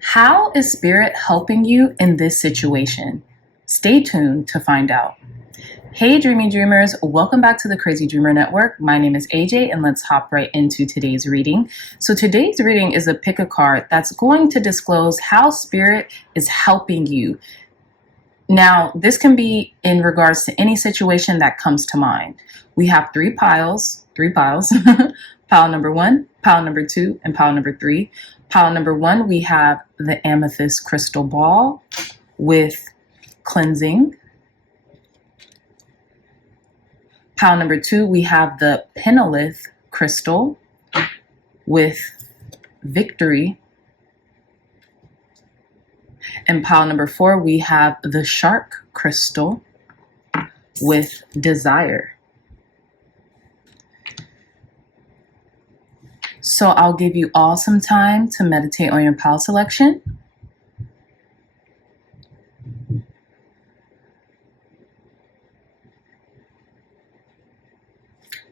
How is Spirit helping you in this situation? Stay tuned to find out. Hey Dreamy Dreamers, welcome back to the Crazy Dreamer Network. My name is AJ and let's hop right into today's reading. So today's reading is a pick a card that's going to disclose how Spirit is helping you. Now, this can be in regards to any situation that comes to mind. We have three piles, pile number 1, pile number 2, and pile number 3. Pile number 1, we have the Amethyst crystal ball with cleansing. Pile number 2, we have the Pinolith crystal with victory. And pile number 4, we have the shark crystal with desire. So I'll give you all some time to meditate on your pile selection.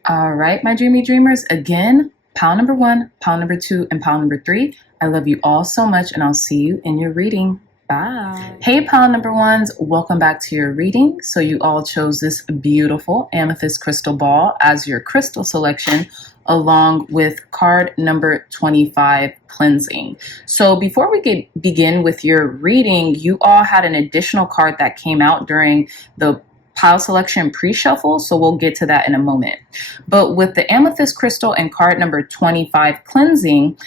All right, my dreamy dreamers, again, pile number 1, pile number 2, and pile number 3. I love you all so much, and I'll see you in your reading. Bye. Hey, pile number 1s, welcome back to your reading. So you all chose this beautiful amethyst crystal ball as your crystal selection, along with card number 25, cleansing. So before we begin with your reading, you all had an additional card that came out during the pile selection pre-shuffle, so we'll get to that in a moment. But with the amethyst crystal and card number 25, cleansing,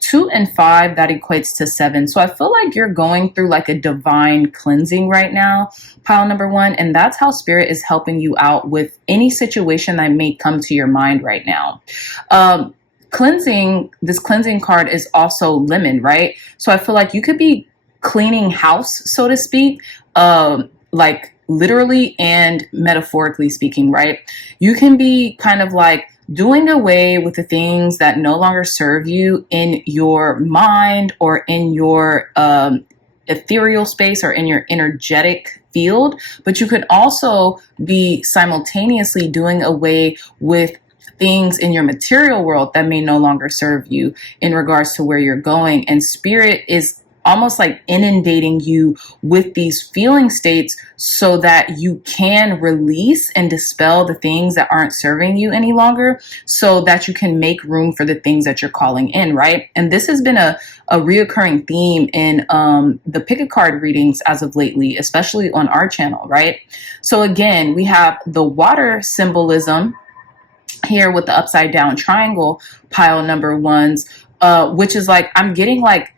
2 and 5, that equates to 7. So I feel like you're going through like a divine cleansing right now, pile number 1, and that's how Spirit is helping you out with any situation that may come to your mind right now. This cleansing card is also lemon, right? So I feel like you could be cleaning house, so to speak, like literally and metaphorically speaking, right? You can be kind of like doing away with the things that no longer serve you in your mind or in your ethereal space or in your energetic field, but you could also be simultaneously doing away with things in your material world that may no longer serve you in regards to where you're going. And Spirit is almost like inundating you with these feeling states so that you can release and dispel the things that aren't serving you any longer, so that you can make room for the things that you're calling in, right? And this has been a reoccurring theme in the pick a card readings as of lately, especially on our channel, right? So again, we have the water symbolism here with the upside down triangle, pile number 1s, which is like, I'm getting like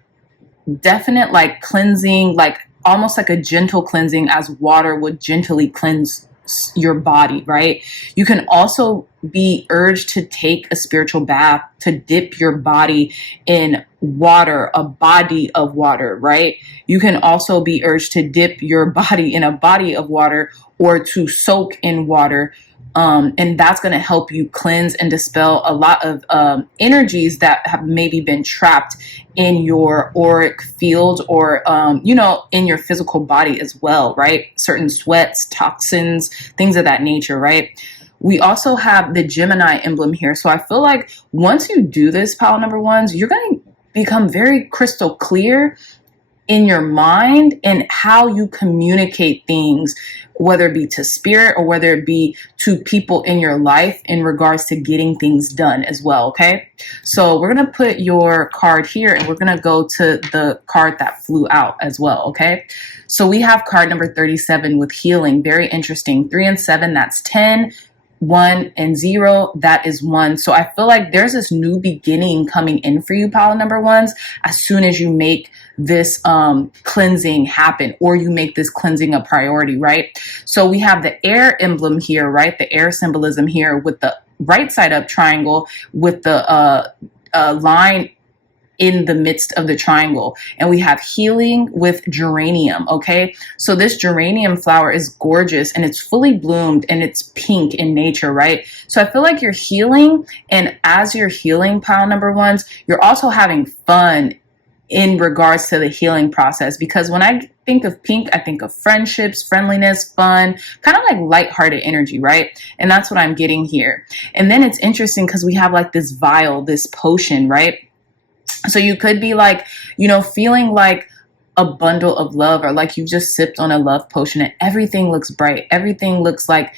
definite like cleansing, like almost like a gentle cleansing as water would gently cleanse your body, right? You can also be urged to take a spiritual bath, to dip your body in water, a body of water, right? You can also be urged to dip your body in a body of water or to soak in water. And that's going to help you cleanse and dispel a lot of energies that have maybe been trapped in your auric field or, in your physical body as well, right? Certain sweats, toxins, things of that nature, right? We also have the Gemini emblem here. So I feel like once you do this, pile number 1s, you're going to become very crystal clear in your mind and how you communicate things, whether it be to Spirit or whether it be to people in your life in regards to getting things done as well, okay? So we're going to put your card here and we're going to go to the card that flew out as well, okay? So we have card number 37 with healing. Very interesting. 3 and 7, that's 10. 1 and 0, that is 1. So I feel like there's this new beginning coming in for you, pile number 1s, as soon as you make this cleansing happen, or you make this cleansing a priority, right? So we have the air emblem here, right? The air symbolism here with the right side up triangle with the line in the midst of the triangle. And we have healing with geranium, okay? So this geranium flower is gorgeous and it's fully bloomed and it's pink in nature, right? So I feel like you're healing, and as you're healing, pile number 1s, you're also having fun in regards to the healing process, because when I think of pink, I think of friendships, friendliness, fun, kind of like lighthearted energy, right? And that's what I'm getting here. And then it's interesting because we have like this vial, this potion, right? So you could be like, you know, feeling like a bundle of love, or like you just sipped on a love potion and everything looks bright. Everything looks like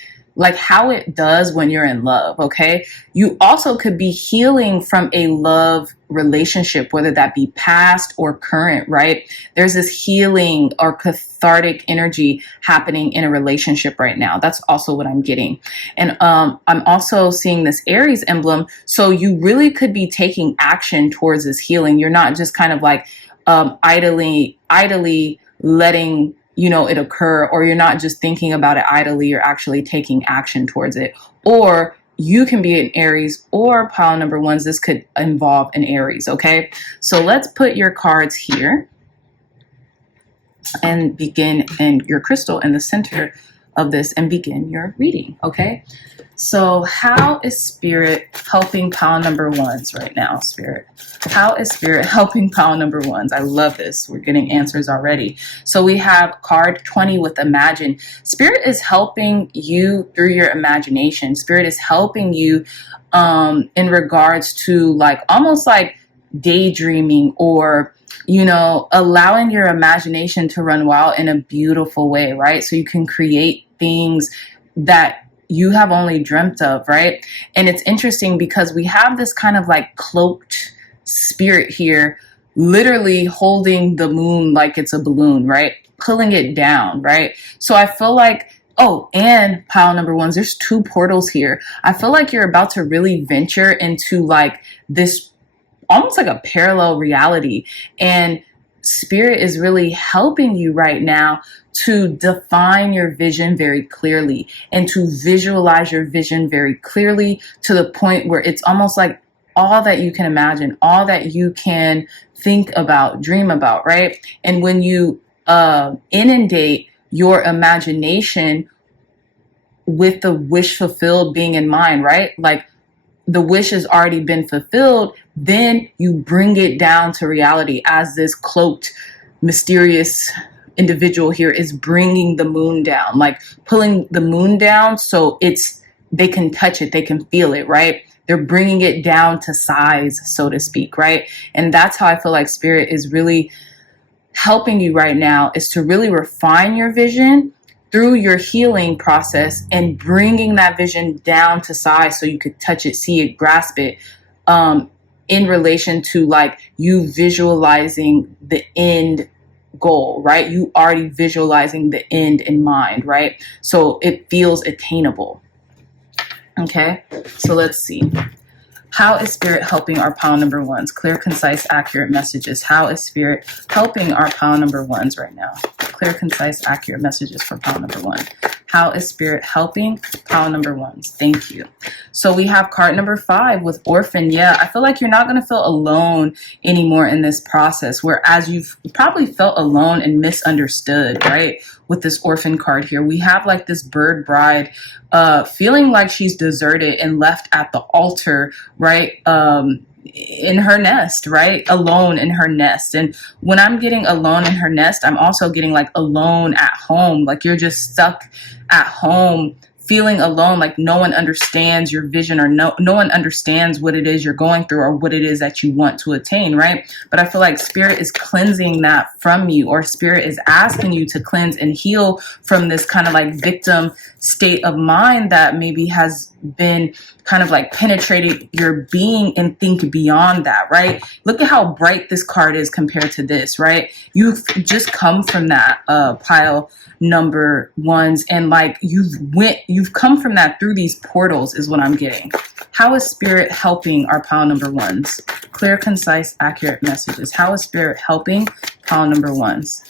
how it does when you're in love, okay? You also could be healing from a love relationship, whether that be past or current, right? There's this healing or cathartic energy happening in a relationship right now. That's also what I'm getting. And I'm also seeing this Aries emblem. So you really could be taking action towards this healing. You're not just kind of like idly letting it occur, or you're not just thinking about it idly, you're actually taking action towards it. Or you can be an Aries or pile number ones. This could involve an Aries, okay? So let's put your cards here and begin in your crystal in the center of this and begin your reading, okay? So how is Spirit helping pile number ones right now, Spirit? How is Spirit helping pile number ones? I love this. We're getting answers already. So we have card 20 with Imagine. Spirit is helping you through your imagination. Spirit is helping you in regards to like almost like daydreaming, or allowing your imagination to run wild in a beautiful way, right? So you can create things that you have only dreamt of, right? And it's interesting because we have this kind of like cloaked spirit here, literally holding the moon like it's a balloon, right? Pulling it down, right? So I feel like, oh, and pile number ones, there's 2 portals here. I feel like you're about to really venture into like this almost like a parallel reality. And Spirit is really helping you right now to define your vision very clearly and to visualize your vision very clearly, to the point where it's almost like all that you can imagine, all that you can think about, dream about, right? And when you inundate your imagination with the wish fulfilled being in mind, right? Like the wish has already been fulfilled, then you bring it down to reality as this cloaked, mysterious individual here is bringing the moon down, like pulling the moon down so they can touch it, they can feel it, right? They're bringing it down to size, so to speak, right? And that's how I feel like Spirit is really helping you right now, is to really refine your vision through your healing process and bringing that vision down to size so you could touch it, see it, grasp it, in relation to like you visualizing the end goal, right? You already visualizing the end in mind, right? So it feels attainable. Okay, so let's see. How is Spirit helping our pile number ones? Clear, concise, accurate messages. How is Spirit helping our pile number ones right now? Clear, concise, accurate messages for pile number one. How is Spirit helping pile number ones? Thank you. So we have card number 5 with Orphan. Yeah, I feel like you're not going to feel alone anymore in this process, whereas you've probably felt alone and misunderstood, right? With this Orphan card here, we have like this bird bride feeling like she's deserted and left at the altar, right? In her nest, right? Alone in her nest. And when I'm getting alone in her nest, I'm also getting like alone at home. Like you're just stuck at home, feeling alone, like no one understands your vision, or no one understands what it is you're going through or what it is that you want to attain, right? But I feel like Spirit is cleansing that from you, or Spirit is asking you to cleanse and heal from this kind of like victim state of mind that maybe has been kind of like penetrated your being, and think beyond that, right? Look at how bright this card is compared to this, right? You've just come from that pile number ones, and like you've come from that through these portals is what I'm getting. How is Spirit helping our pile number ones? Clear, concise, accurate messages. How is Spirit helping pile number ones?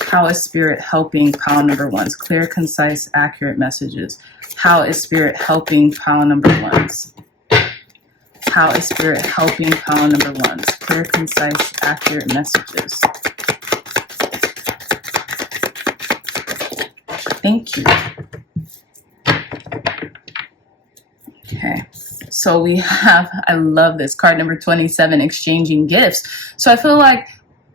How is Spirit helping pile number ones? Clear, concise, accurate messages. How is Spirit helping pile number ones? How is Spirit helping pile number ones? Clear, concise, accurate messages. Thank you. Okay, so we have, I love this, card number 27, exchanging gifts. So I feel like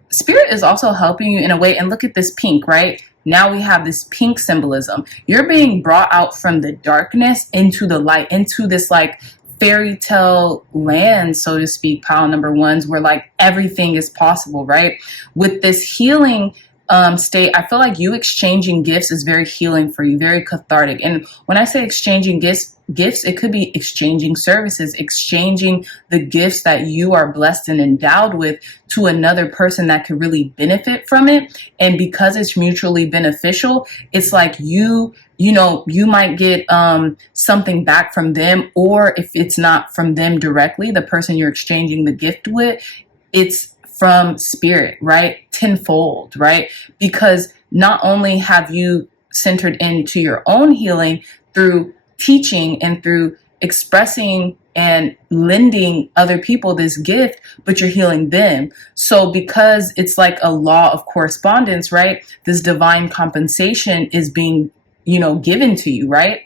Spirit is also helping you in a way, and look at this pink, right? Now we have this pink symbolism. You're being brought out from the darkness into the light, into this like fairy tale land, so to speak, pile number ones, where like everything is possible, right? With this healing state, I feel like you exchanging gifts is very healing for you, very cathartic. And when I say exchanging gifts, it could be exchanging services, exchanging the gifts that you are blessed and endowed with to another person that could really benefit from it. And because it's mutually beneficial, it's like you might get something back from them, or if it's not from them directly, the person you're exchanging the gift with, it's from spirit, right? Tenfold, right? Because not only have you centered into your own healing through teaching and through expressing and lending other people this gift, but you're healing them. So because it's like a law of correspondence, right? This divine compensation is being, given to you, right?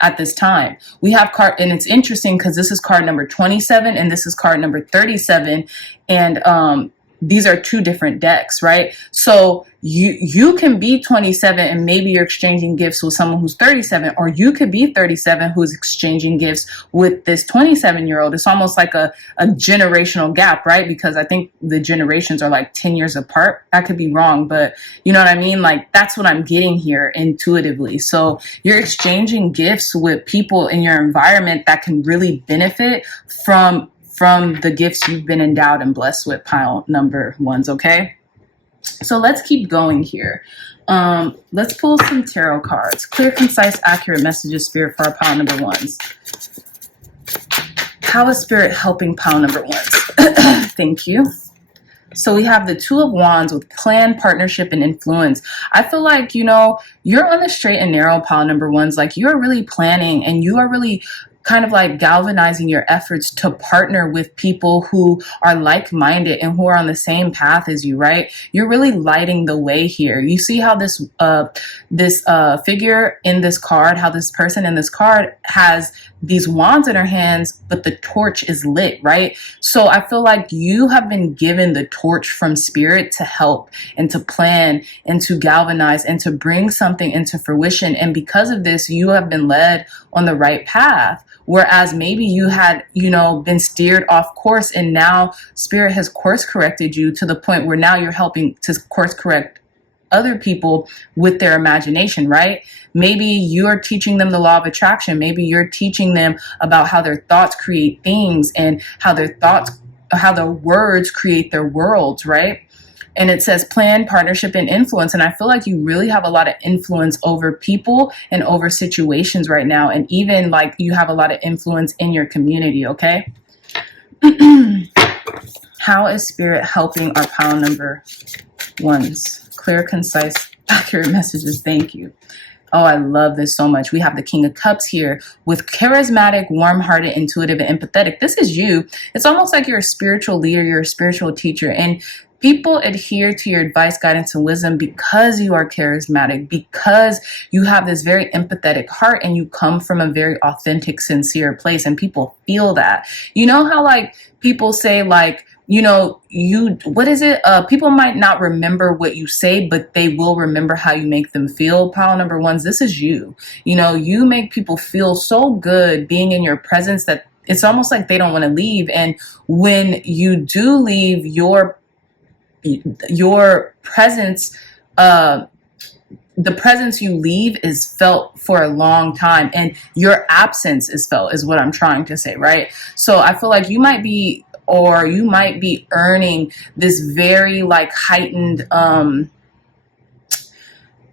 At this time, we have and it's interesting because this is card number 27 and this is card number 37. And, these are two different decks, right? So you can be 27 and maybe you're exchanging gifts with someone who's 37, or you could be 37 who's exchanging gifts with this 27-year-old. It's almost like a generational gap, right? Because I think the generations are like 10 years apart. I could be wrong, but you know what I mean? Like that's what I'm getting here intuitively. So you're exchanging gifts with people in your environment that can really benefit from the gifts you've been endowed and blessed with, pile number ones, okay? So let's keep going here. Let's pull some tarot cards. Clear, concise, accurate messages, Spirit, for our pile number ones. How is Spirit helping pile number ones? Thank you. So we have the Two of Wands with plan, partnership, and influence. I feel like, you're on the straight and narrow, pile number ones. Like you're really planning and you are really kind of like galvanizing your efforts to partner with people who are like-minded and who are on the same path as you, right? You're really lighting the way here. You see how this figure in this card, how this person in this card has these wands in her hands, but the torch is lit, right? So I feel like you have been given the torch from Spirit to help and to plan and to galvanize and to bring something into fruition. And because of this, you have been led on the right path. Whereas maybe you had, been steered off course, and now Spirit has course corrected you to the point where now you're helping to course correct other people with their imagination, right? Maybe you're teaching them the law of attraction. Maybe you're teaching them about how their thoughts create things and how their words create their worlds, right? And it says plan, partnership, and influence. And I feel like you really have a lot of influence over people and over situations right now. And even like you have a lot of influence in your community, okay? How is Spirit helping our pile number ones? Clear, concise, accurate messages. Thank you. Oh, I love this so much. We have the King of Cups here with charismatic, warm-hearted, intuitive, and empathetic. This is you. It's almost like you're a spiritual leader, you're a spiritual teacher, and people adhere to your advice, guidance, and wisdom because you are charismatic, because you have this very empathetic heart and you come from a very authentic, sincere place, and people feel that. You know how like people say like, people might not remember what you say, but they will remember how you make them feel. Pile number ones, this is you. You make people feel so good being in your presence that it's almost like they don't want to leave. And when you do leave, your presence, the presence you leave is felt for a long time, and your absence is felt, is what I'm trying to say, right? So I feel like you might be earning this very like heightened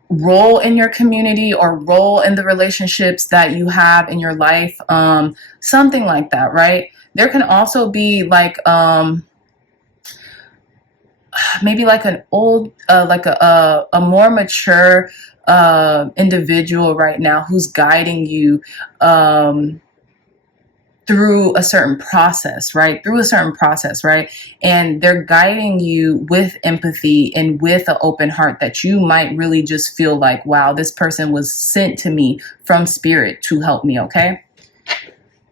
role in your community or role in the relationships that you have in your life, something like that, right? There can also be like maybe like an old, like a more mature individual right now who's guiding you through a certain process, right? And they're guiding you with empathy and with an open heart that you might really just feel like, wow, this person was sent to me from Spirit to help me, okay?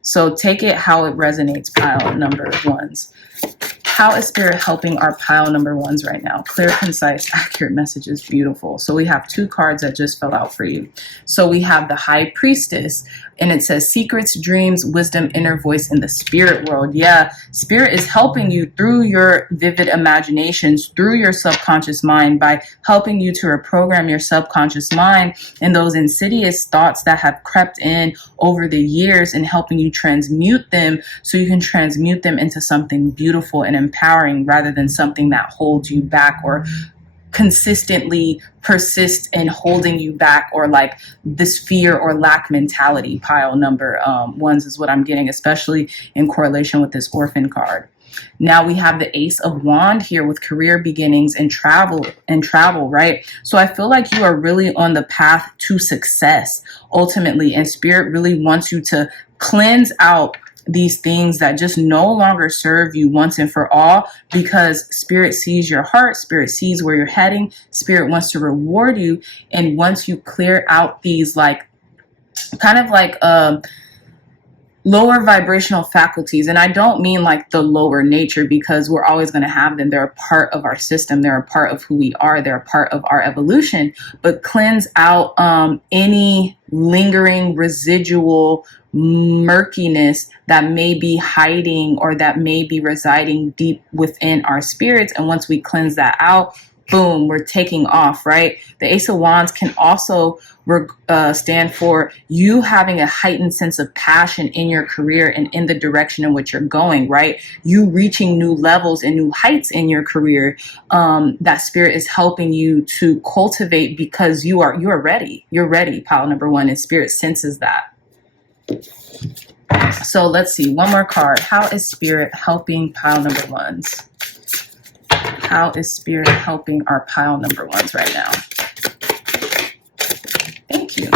So take it how it resonates, pile number ones. How is Spirit helping our pile number ones right now? Clear, concise, accurate messages. Beautiful. So we have two cards that just fell out for you. So we have the High Priestess. And it says secrets, dreams, wisdom, inner voice in the spirit world. Yeah, spirit is helping you through your vivid imaginations, through your subconscious mind, by helping you to reprogram your subconscious mind and those insidious thoughts that have crept in over the years, and helping you transmute them so you can transmute them into something beautiful and empowering, rather than something that holds you back or consistently persist in holding you back, or like this fear or lack mentality. Pile number ones is what I'm getting, especially in correlation with this orphan card. Now we have the Ace of Wands here with career beginnings and travel, right? So I feel like you are really on the path to success ultimately, and spirit really wants you to cleanse out these things that just no longer serve you once and for all, because spirit sees your heart, spirit sees where you're heading, spirit wants to reward you. And once you clear out these like kind of like lower vibrational faculties, and I don't mean like the lower nature, because we're always going to have them, they're a part of our system, they're a part of who we are, they're a part of our evolution, but cleanse out any lingering residual murkiness that may be hiding or that may be residing deep within our spirits. And once we cleanse that out, boom, we're taking off, right? The Ace of Wands can also stand for you having a heightened sense of passion in your career and in the direction in which you're going, right? You reaching new levels and new heights in your career, that spirit is helping you to cultivate, because you are ready. You're ready, pile number one, and spirit senses that. So let's see, one more card. How is spirit helping pile number ones? How is spirit helping our pile number ones right now? Thank you.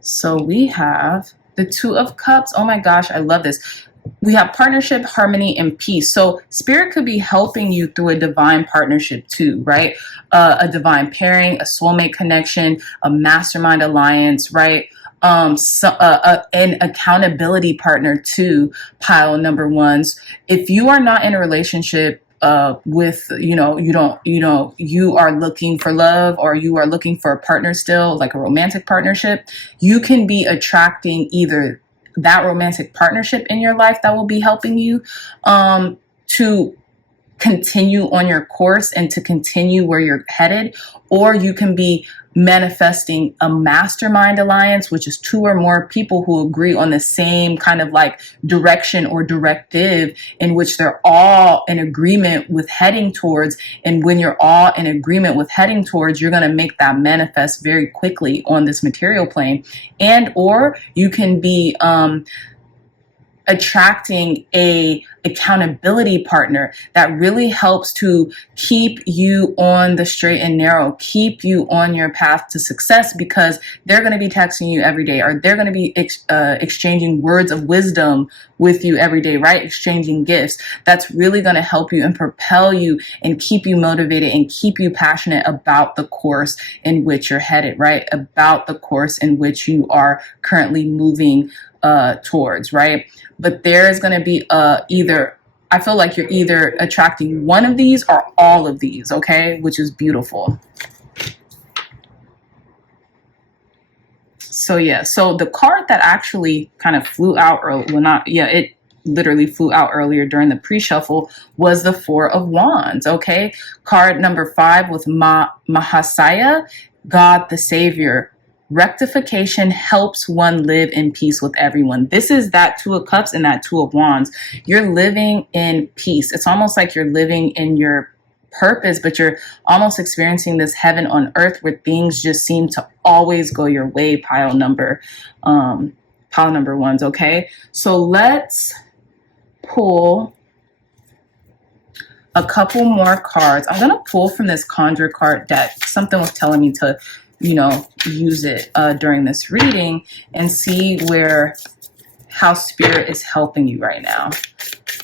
So we have the Two of Cups. Oh my gosh, I love this. We have partnership, harmony, and peace. So spirit could be helping you through a divine partnership too, right? A divine pairing, a soulmate connection, a mastermind alliance, right? An accountability partner too, pile number ones. If you are not in a relationship with, you are looking for love, or you are looking for a partner still, like a romantic partnership, you can be attracting either that romantic partnership in your life that will be helping you to continue on your course and to continue where you're headed, or you can be manifesting a mastermind alliance, which is two or more people who agree on the same kind of like direction or directive in which they're all in agreement with heading towards. And when you're all in agreement with heading towards, you're going to make that manifest very quickly on this material plane. And or you can be attracting a accountability partner that really helps to keep you on the straight and narrow, keep you on your path to success, because they're going to be texting you every day, or they're going to be exchanging words of wisdom with you every day, right? Exchanging gifts. That's really going to help you and propel you and keep you motivated and keep you passionate about the course in which you're headed, right? About the course in which you are currently moving towards, right? But there is going to be I feel like you're either attracting one of these or all of these, okay? Which is beautiful. So yeah, so the card that actually kind of flew out, or well, not, yeah, it literally flew out earlier during the pre-shuffle was the Four of Wands, okay? Card number 5 with Mahasaya, God the Savior. Rectification helps one live in peace with everyone. This is that Two of Cups and that Two of Wands. You're living in peace. It's almost like you're living in your purpose, but you're almost experiencing this heaven on earth where things just seem to always go your way, pile number ones, okay? So let's pull a couple more cards. I'm going to pull from this Conjure card deck. Something was telling me to use it during this reading and see how spirit is helping you right now.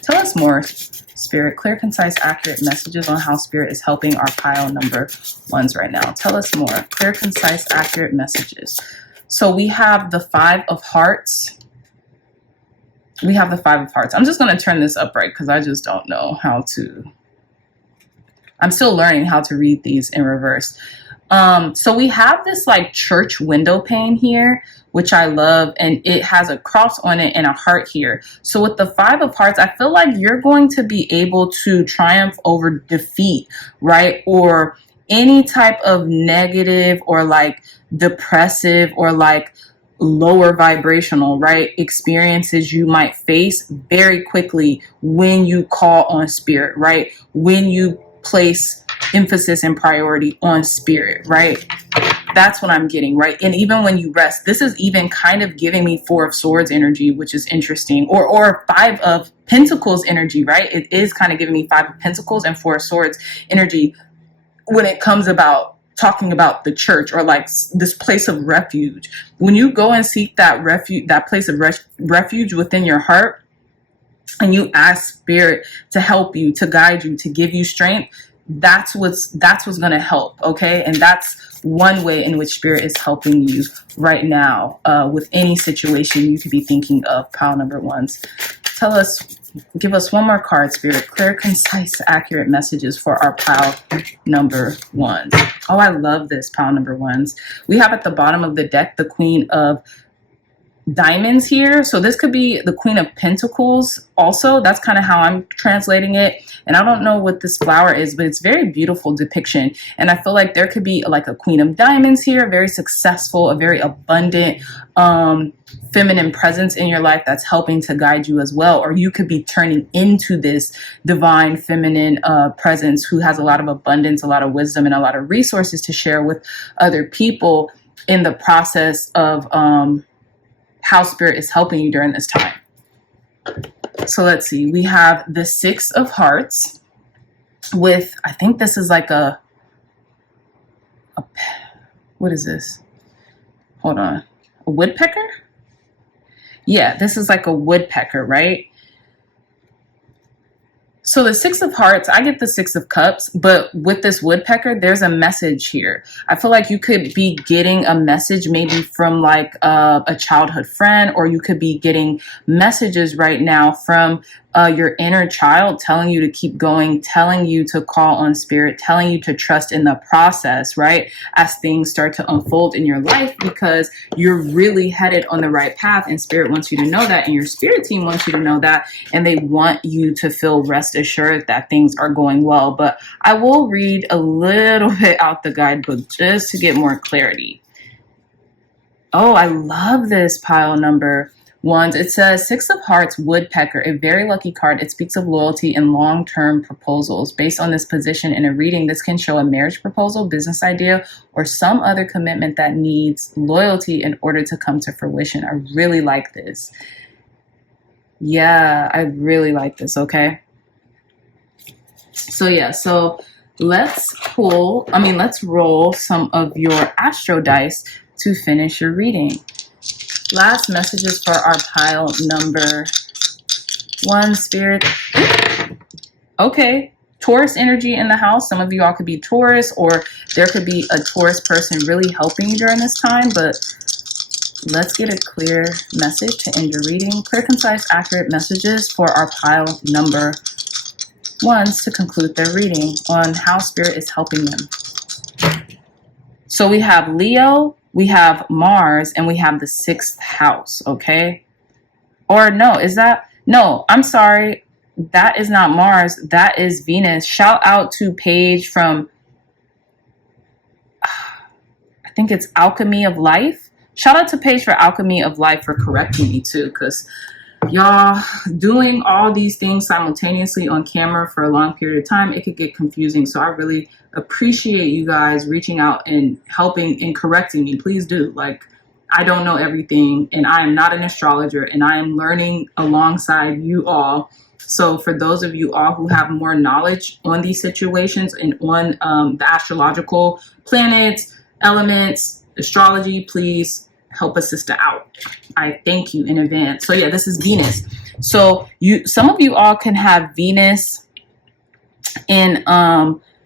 Tell us more, spirit. Clear, concise, accurate messages on how spirit is helping our pile number ones right now. Tell us more. Clear, concise, accurate messages. So we have the Five of Hearts. We have the Five of Hearts. I'm just going to turn this upright because I just don't know how to. I'm still learning how to read these in reverse. So we have this like church window pane here, which I love, and it has a cross on it and a heart here. So with the 5 of hearts, I feel like you're going to be able to triumph over defeat, right? Or any type of negative or like depressive or like lower vibrational, right, experiences you might face very quickly when you call on spirit, right? When you place emphasis and priority on spirit, right? That's what I'm getting, right? And even when you rest, this is even kind of giving me 4 of swords energy, which is interesting, or 5 of pentacles energy, right? It is kind of giving me 5 of pentacles and 4 of swords energy when it comes about talking about the church or like this place of refuge. When you go and seek that refuge, that place of refuge within your heart, and you ask spirit to help you, to guide you, to give you strength, that's what's going to help. Okay. And that's one way in which spirit is helping you right now, with any situation you could be thinking of. Pile number 1s. Give us one more card, spirit. Clear, concise, accurate messages for our pile number 1s. Oh, I love this, pile number 1s. We have at the bottom of the deck, the Queen of Diamonds here. So this could be the Queen of Pentacles also. That's kind of how I'm translating it. And I don't know what this flower is, but it's very beautiful depiction. And I feel like there could be like a Queen of Diamonds here, very successful, a very abundant, feminine presence in your life that's helping to guide you as well. Or you could be turning into this divine feminine presence who has a lot of abundance, a lot of wisdom, and a lot of resources to share with other people in the process of how spirit is helping you during this time. So let's see. We have the 6 of hearts with, I think this is like a what is this? Hold on. A woodpecker? Yeah, this is like a woodpecker, right? So the 6 of hearts, I get the 6 of cups, but with this woodpecker, there's a message here. I feel like you could be getting a message maybe from like a childhood friend, or you could be getting messages right now from your inner child telling you to keep going, telling you to call on spirit, telling you to trust in the process, right? As things start to unfold in your life, because you're really headed on the right path, and spirit wants you to know that, and your spirit team wants you to know that, and they want you to feel rest assured that things are going well. But I will read a little bit out the guidebook just to get more clarity. Oh, I love this pile number 1s. It says 6 of hearts, woodpecker, a very lucky card. It speaks of loyalty and long-term proposals. Based on this position in a reading, this can show a marriage proposal, business idea, or some other commitment that needs loyalty in order to come to fruition. I really like this. Yeah, I really like this. Okay. So yeah, so let's roll some of your astro dice to finish your reading. Last messages for our pile number 1, spirit. Okay, Taurus energy in the house. Some of you all could be Taurus, or there could be a Taurus person really helping you during this time. But let's get a clear message to end your reading. Clear, concise, accurate messages for our pile number 1s to conclude their reading on how spirit is helping them. So we have Leo, we have Mars, and we have the 6th house, okay? Or no, no, I'm sorry. That is not Mars. That is Venus. Shout out to Paige from, I think it's Alchemy of Life. Shout out to Paige for Alchemy of Life for correcting me too, because y'all, doing all these things simultaneously on camera for a long period of time, it could get confusing. So I really appreciate you guys reaching out and helping and correcting me. Please do. Like, I don't know everything, and I am not an astrologer, and I am learning alongside you all. So for those of you all who have more knowledge on these situations and on the astrological planets, elements, astrology, please help a sister out. I thank you in advance. So yeah, this is Venus. So some of you all can have Venus in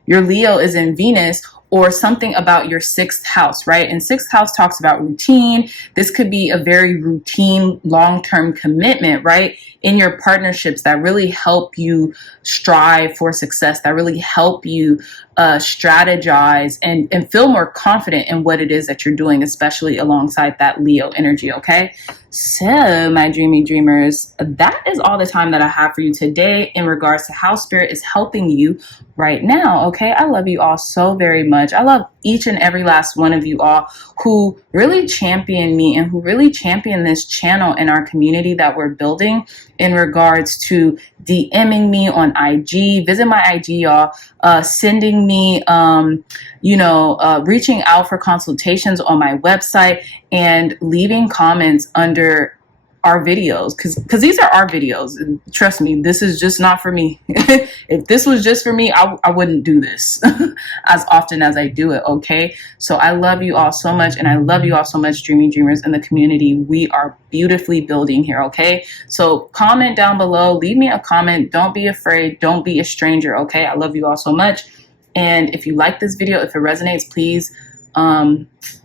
your Leo is in Venus, or something about your 6th house, right? And 6th house talks about routine. This could be a very routine, long-term commitment, right? In your partnerships that really help you strive for success, that really help you strategize and feel more confident in what it is that you're doing, especially alongside that Leo energy, okay? So, my dreamy dreamers, that is all the time that I have for you today in regards to how Spirit is helping you right now, okay? I love you all so very much. I love each and every last one of you all who really champion me and who really champion this channel and our community that we're building in regards to DMing me on IG. Visit my IG, y'all. Sending me, reaching out for consultations on my website, and leaving comments under our videos, because these are our videos, and trust me, this is just not for me. If this was just for me, I wouldn't do this as often as I do it, okay? So I love you all so much, and I love you all so much, dreamy dreamers in the community. We are beautifully building here, okay? So comment down below, leave me a comment. Don't be afraid, don't be a stranger, okay? I love you all so much. And if you like this video, if it resonates, please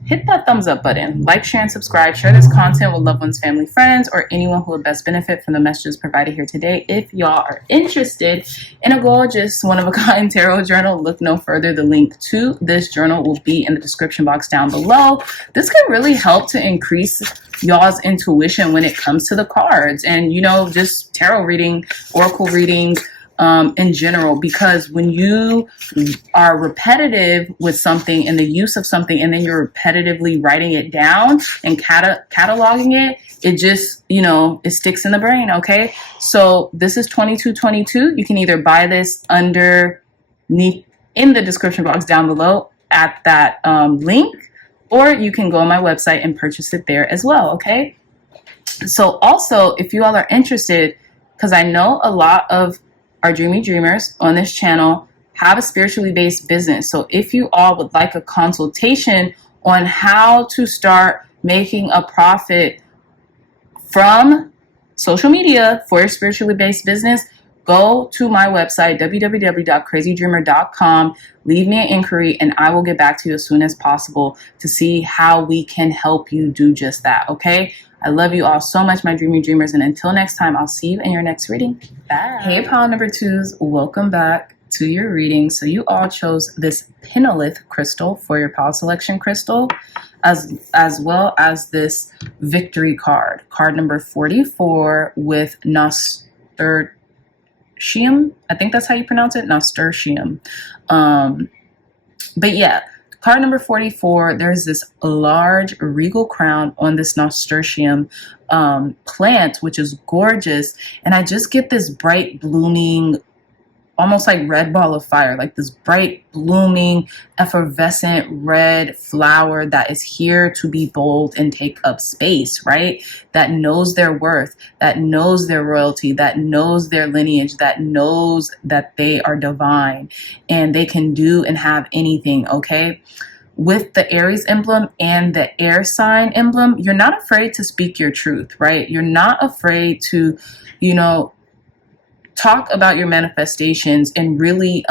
hit that thumbs up button, like, share, and subscribe. Share this content with loved ones, family, friends, or anyone who would best benefit from the messages provided here today. If y'all are interested in a gorgeous one-of-a-kind tarot journal, look no further. The link to this journal will be in the description box down below. This can really help to increase y'all's intuition when it comes to the cards and, just tarot reading, oracle readings, in general, because when you are repetitive with something and the use of something, and then you're repetitively writing it down and cataloging it, it just, it sticks in the brain, okay? So this is 2222. You can either buy this underneath in the description box down below at that link, or you can go on my website and purchase it there as well, okay? So also, if you all are interested, because I know a lot of our dreamy dreamers on this channel have a spiritually based business. So if you all would like a consultation on how to start making a profit from social media for your spiritually based business, go to my website, www.crazydreamer.com, leave me an inquiry, and I will get back to you as soon as possible to see how we can help you do just that, okay? I love you all so much, my dreamy dreamers, and until next time, I'll see you in your next reading. Bye. Hey, pile number twos, welcome back to your reading. So you all chose this Pinolith crystal for your pile selection crystal, as well as this victory card number 44 with nasturtium. I think that's how you pronounce it, nasturtium. But yeah, card number 44, there's this large regal crown on this nasturtium plant, which is gorgeous. And I just get this bright blooming, almost like red ball of fire, like this bright blooming effervescent red flower that is here to be bold and take up space, right? That knows their worth, that knows their royalty, that knows their lineage, that knows that they are divine and they can do and have anything, okay? With the Aries emblem and the air sign emblem, you're not afraid to speak your truth, right? You're not afraid to, talk about your manifestations and really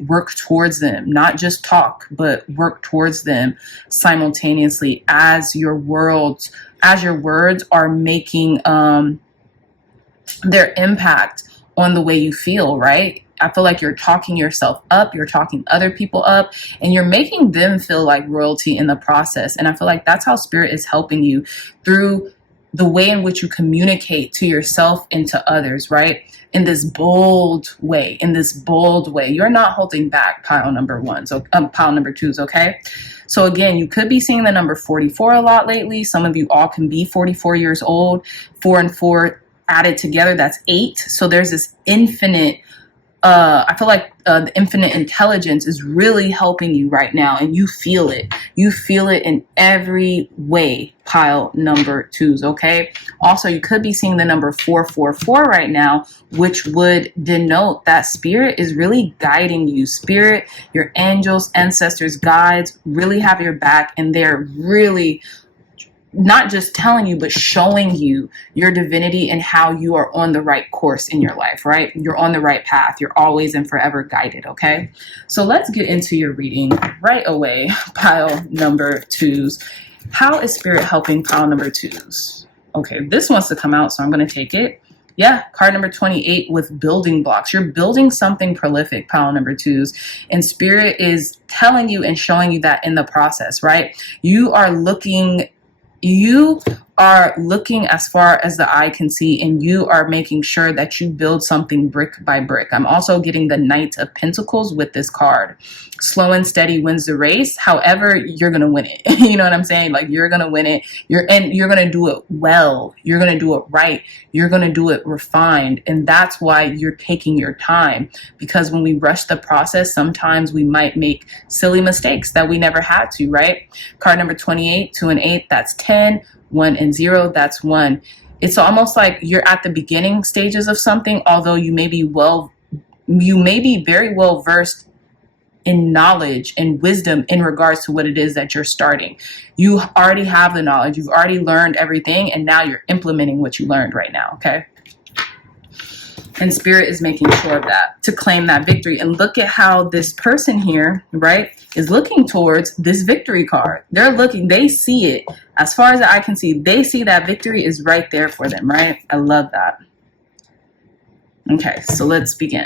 work towards them. Not just talk, but work towards them simultaneously as your words are making their impact on the way you feel, right? I feel like you're talking yourself up, you're talking other people up, and you're making them feel like royalty in the process. And I feel like that's how Spirit is helping you through the way in which you communicate to yourself and to others, right? In this bold way, You're not holding back, pile number twos, okay? So again, you could be seeing the number 44 a lot lately. Some of you all can be 44 years old. 4 and 4 added together, that's 8. So there's this infinite, I feel like the infinite intelligence is really helping you right now, and you feel it. You feel it in every way, pile number twos, okay? Also, you could be seeing the number 444 right now, which would denote that Spirit is really guiding you. Spirit, your angels, ancestors, guides really have your back, and they're really not just telling you, but showing you your divinity and how you are on the right course in your life, right? You're on the right path. You're always and forever guided, okay? So let's get into your reading right away, pile number twos. How is Spirit helping pile number twos? Okay, this wants to come out, so I'm going to take it. Yeah, card number 28 with building blocks. You're building something prolific, pile number 2s. And Spirit is telling you and showing you that in the process, right? You are looking as far as the eye can see, and you are making sure that you build something brick by brick. I'm also getting the Knight of Pentacles with this card. Slow and steady wins the race. However, you're going to win it. You know what I'm saying? Like, you're going to win it. You're going to do it well. You're going to do it right. You're going to do it refined. And that's why you're taking your time, because when we rush the process, sometimes we might make silly mistakes that we never had to, right? Card number 28, 2 and 8, that's 10. 1 and 0, that's 1. It's almost like you're at the beginning stages of something, although you may be very well versed in knowledge and wisdom in regards to what it is that you're starting. You already have the knowledge, you've already learned everything, and now you're implementing what you learned right now, okay? And Spirit is making sure of that, to claim that victory. And look at how this person here, right, is looking towards this victory card. They're looking, they see it. As far as I can see, they see that victory is right there for them, right? I love that. Okay, so let's begin.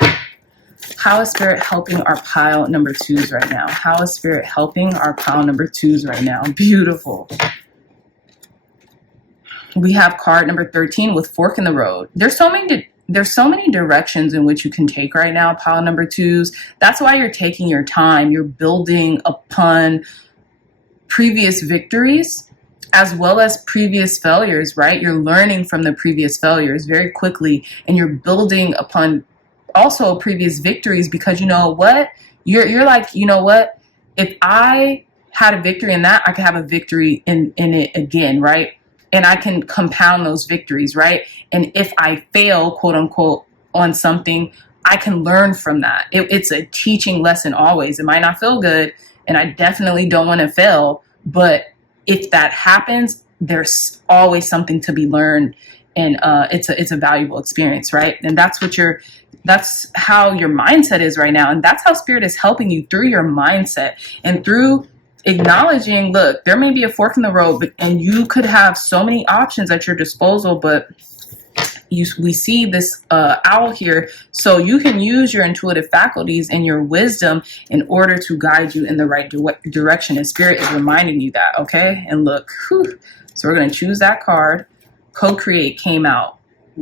How is Spirit helping our pile number 2s right now? How is Spirit helping our pile number 2s right now? Beautiful. We have card number 13 with fork in the road. There's so many directions in which you can take right now, pile number 2s. That's why you're taking your time. You're building upon previous victories as well as previous failures, right? You're learning from the previous failures very quickly, and you're building upon also previous victories, because you know what? You're like, you know what? If I had a victory in that, I could have a victory in it again, right? And I can compound those victories, right? And if I fail, quote unquote, on something, I can learn from that. It's a teaching lesson always. It might not feel good, and I definitely don't want to fail, but if that happens, there's always something to be learned, and it's a valuable experience, right? And that's how your mindset is right now, and that's how Spirit is helping you through your mindset and through acknowledging, look, there may be a fork in the road, and you could have so many options at your disposal, but we see this owl here, so you can use your intuitive faculties and your wisdom in order to guide you in the right direction. And Spirit is reminding you that, okay? And look, whew, so we're going to choose that card. Co-create came out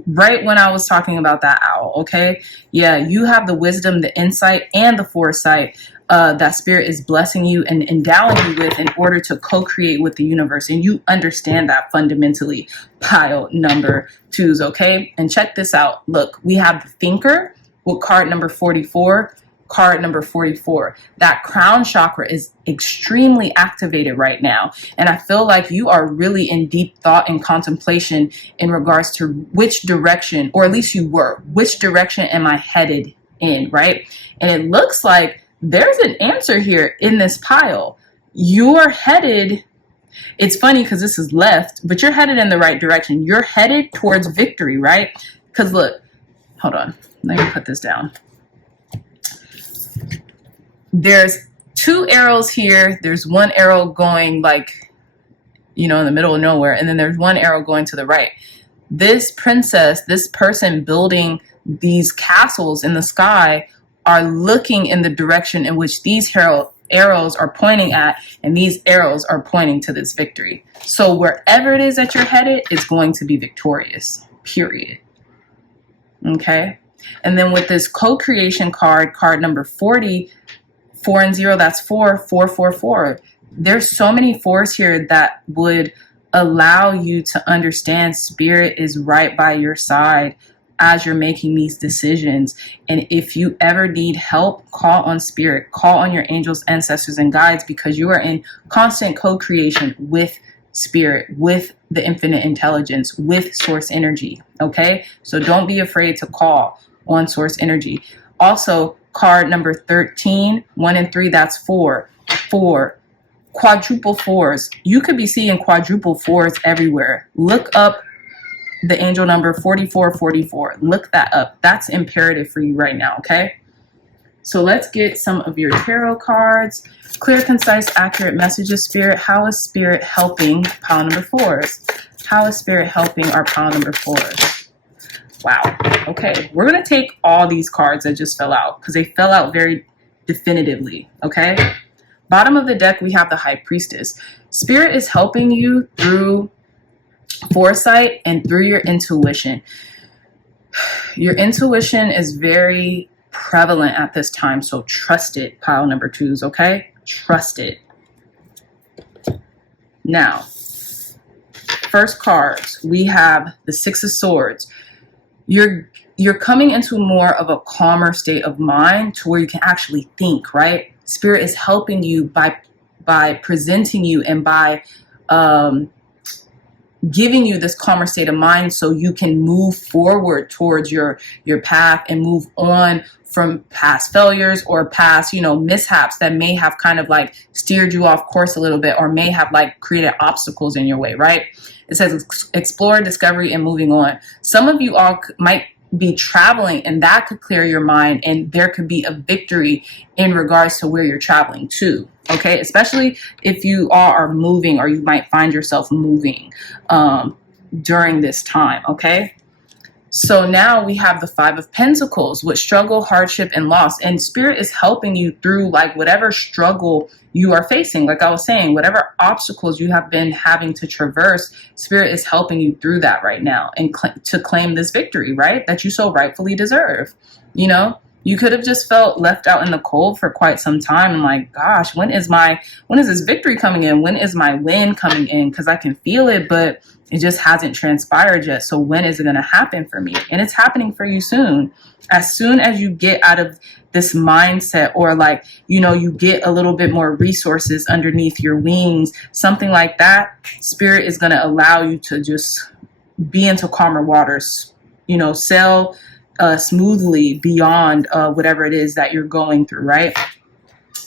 right when I was talking about that owl, okay? Yeah, you have the wisdom, the insight, and the foresight that Spirit is blessing you and endowing you with in order to co-create with the universe. And you understand that fundamentally, pile number 2s, okay? And check this out. Look, we have the Thinker with card number 44. Card number 44. That crown chakra is extremely activated right now. And I feel like you are really in deep thought and contemplation in regards to which direction, or at least you were, which direction am I headed in, right? And it looks like there's an answer here in this pile. You're headed, it's funny because this is left, but you're headed in the right direction. You're headed towards victory, right? Because look, hold on, let me put this down. There's 2 arrows here. There's 1 arrow going like, you know, in the middle of nowhere. And then there's 1 arrow going to the right. This princess, this person building these castles in the sky are looking in the direction in which these arrows are pointing at, and these arrows are pointing to this victory. So wherever it is that you're headed, it's going to be victorious, period. Okay? And then with this co-creation card, card number 40, 4 and 0, that's 4, 4, 4, 4. There's so many 4s here that would allow you to understand Spirit is right by your side as you're making these decisions. And if you ever need help, call on Spirit, call on your angels, ancestors, and guides, because you are in constant co-creation with Spirit, with the infinite intelligence, with source energy, okay? So don't be afraid to call on source energy. Also, card number 13, 1 and 3, that's 4. 4. Quadruple 4s. You could be seeing quadruple 4s everywhere. Look up the angel number 4444. Look that up. That's imperative for you right now, okay? So let's get some of your tarot cards. Clear, concise, accurate messages, Spirit. How is Spirit helping pile number 4s? How is Spirit helping our pile number 4s? Wow. Okay, we're going to take all these cards that just fell out because they fell out very definitively. Okay. Bottom of the deck, we have the High Priestess. Spirit is helping you through foresight and through your intuition. Your intuition is very prevalent at this time, so trust it, pile number 2s, okay? Trust it. Now, first cards, we have the Six of Swords. You're coming into more of a calmer state of mind to where you can actually think, right? Spirit is helping you by presenting you and by giving you this calmer state of mind so you can move forward towards your path and move on from past failures or past, you know, mishaps that may have kind of like steered you off course a little bit or may have like created obstacles in your way, right? It says explore, discovery, and moving on. Some of you all might be traveling and that could clear your mind and there could be a victory in regards to where you're traveling to. Okay, especially if you all are moving or you might find yourself moving during this time. Okay, so now we have the Five of Pentacles with struggle, hardship, and loss. And Spirit is helping you through like whatever struggle you are facing. Like I was saying, whatever obstacles you have been having to traverse, Spirit is helping you through that right now and to claim this victory, right? That you so rightfully deserve. You know, you could have just felt left out in the cold for quite some time and like, gosh, when is this victory coming in? When is my win coming in? Because I can feel it, but it just hasn't transpired yet. So when is it going to happen for me? And it's happening for you soon. As soon as you get out of this mindset or like, you know, you get a little bit more resources underneath your wings, something like that, Spirit is going to allow you to just be into calmer waters, you know, sail smoothly beyond whatever it is that you're going through, right?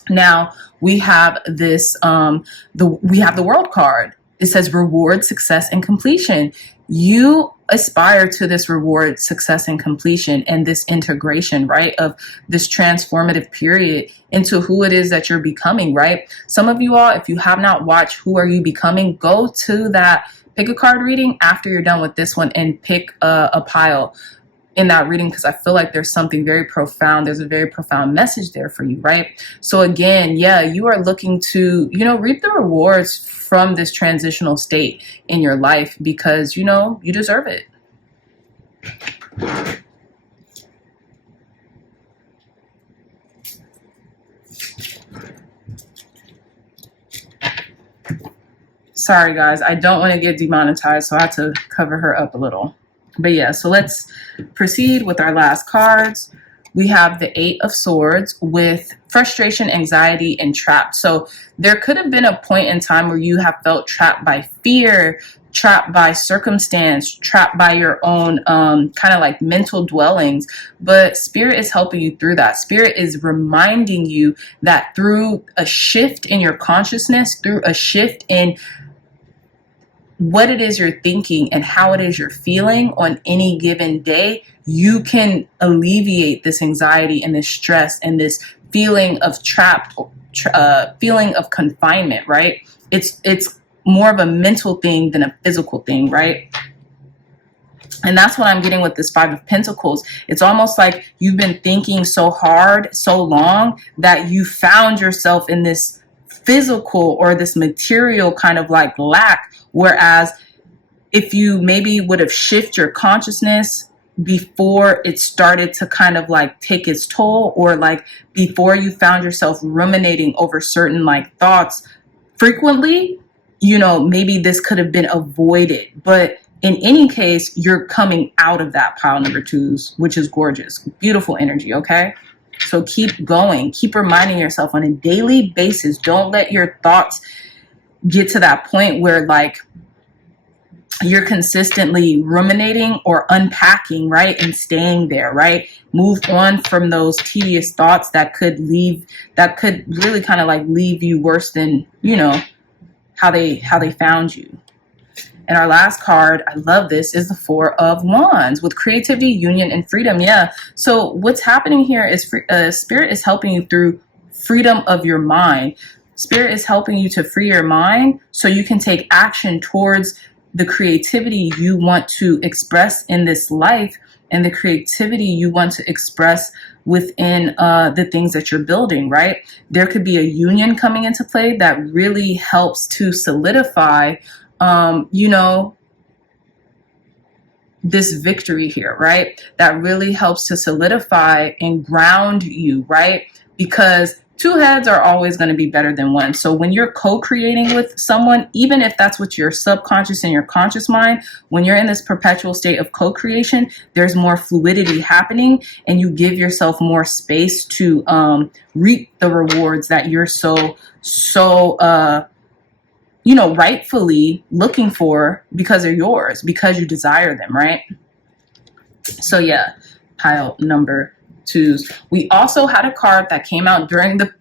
Now we have this, we have the World card. It says reward, success, and completion. You aspire to this reward, success, and completion and this integration, right, of this transformative period into who it is that you're becoming, right? Some of you all, if you have not watched Who Are You Becoming, go to that, pick a card reading after you're done with this one and pick a pile in that reading because I feel like there's something very profound. There's a very profound message there for you, right? So again, yeah, you are looking to, you know, reap the rewards from this transitional state in your life because, you know, you deserve it. Sorry, guys, I don't want to get demonetized, so I had to cover her up a little. But yeah, so let's proceed with our last cards. We have the Eight of Swords with frustration, anxiety, and trapped. So there could have been a point in time where you have felt trapped by fear, trapped by circumstance, trapped by your own kind of like mental dwellings. But Spirit is helping you through that. Spirit is reminding you that through a shift in your consciousness, through a shift in what it is you're thinking and how it is you're feeling on any given day, you can alleviate this anxiety and this stress and this feeling of trapped, feeling of confinement, right? It's more of a mental thing than a physical thing, right? And that's what I'm getting with this Five of Pentacles. It's almost like you've been thinking so hard, so long that you found yourself in this physical or this material kind of like lack. Whereas if you maybe would have shifted your consciousness before it started to kind of like take its toll, or like before you found yourself ruminating over certain like thoughts frequently, you know, maybe this could have been avoided. But in any case, you're coming out of that pile number 2s, which is gorgeous. Beautiful energy, okay? So keep going. Keep reminding yourself on a daily basis. Don't let your thoughts get to that point where like you're consistently ruminating or unpacking, right? And staying there, right? Move on from those tedious thoughts that could really kind of like leave you worse than, you know, how they found you. And our last card, I love this, is the Four of Wands with creativity, union, and freedom. Yeah. So what's happening here is Spirit is helping you through freedom of your mind. Spirit is helping you to free your mind so you can take action towards the creativity you want to express in this life and the creativity you want to express within the things that you're building, right? There could be a union coming into play that really helps to solidify, you know, this victory here, right? That really helps to solidify and ground you, right? Because two heads are always going to be better than one. So when you're co-creating with someone, even if that's what your subconscious and your conscious mind, when you're in this perpetual state of co-creation, there's more fluidity happening, and you give yourself more space to reap the rewards that you're so you know, rightfully looking for, because they're yours, because you desire them, right? So yeah, pile number 2s. We also had a card that came out during the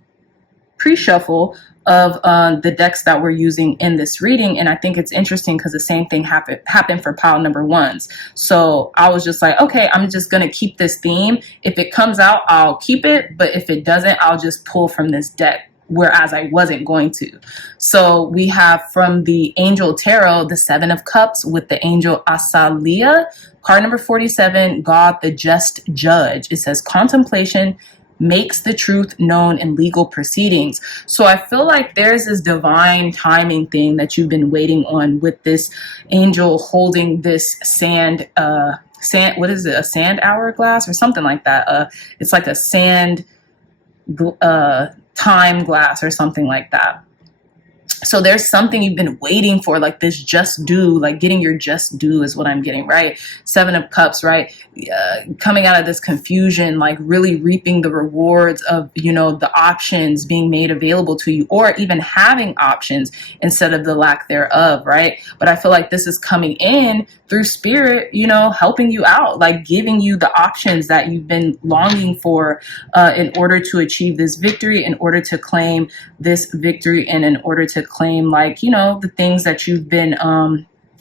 pre-shuffle of the decks that we're using in this reading, and I think it's interesting because the same thing happened for pile number 1s. So I was just like, okay, I'm just gonna keep this theme. If it comes out, I'll keep it, but if it doesn't, I'll just pull from this deck, whereas I wasn't going to. So we have from the Angel Tarot, the 7 of Cups with the Angel Asalia, card number 47, God the Just Judge. It says contemplation makes the truth known in legal proceedings. So I feel like there's this divine timing thing that you've been waiting on with this angel holding this sand, what is it? A sand hourglass or something like that. It's like a sand, time glass or something like that. So there's something you've been waiting for, like this just due, like getting your just due is what I'm getting, right? 7 of Cups, right? Coming out of this confusion, like really reaping the rewards of, you know, the options being made available to you, or even having options instead of the lack thereof, right? But I feel like this is coming in through spirit, you know, helping you out, like giving you the options that you've been longing for in order to achieve this victory, in order to claim this victory, and in order to claim, like, you know, the things that you've been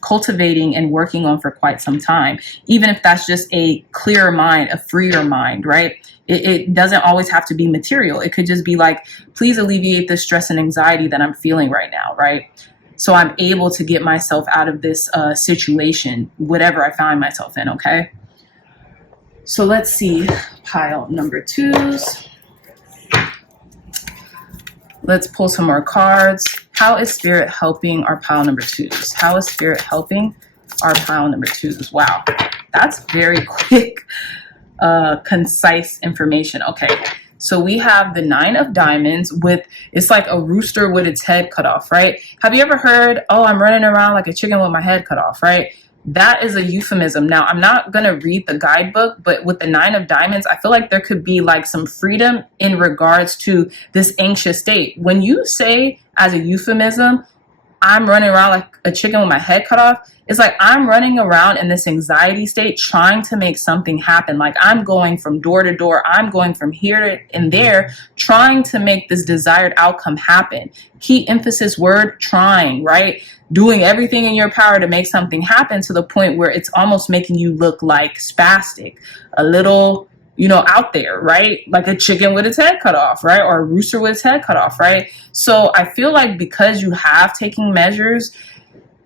cultivating and working on for quite some time, even if that's just a clearer mind, a freer mind, right? It doesn't always have to be material. It could just be like, please alleviate the stress and anxiety that I'm feeling right now, right? So I'm able to get myself out of this situation, whatever I find myself in, okay? So let's see, pile number 2s. Let's pull some more cards. How is Spirit helping our pile number 2s? How is Spirit helping our pile number 2s? Wow, that's very quick, concise information. Okay, so we have the 9 of Diamonds with, it's like a rooster with its head cut off, right? Have you ever heard, oh, I'm running around like a chicken with my head cut off, right? That is a euphemism. Now, I'm not going to read the guidebook, but with the 9 of Diamonds, I feel like there could be like some freedom in regards to this anxious state. When you say as a euphemism, I'm running around like a chicken with my head cut off, it's like I'm running around in this anxiety state trying to make something happen. Like I'm going from door to door. I'm going from here and there, trying to make this desired outcome happen. Key emphasis word, trying, right? Doing everything in your power to make something happen, to the point where it's almost making you look like spastic, a little, you know, out there, right? Like a chicken with its head cut off, right? Or a rooster with its head cut off, right? So I feel like because you have taken measures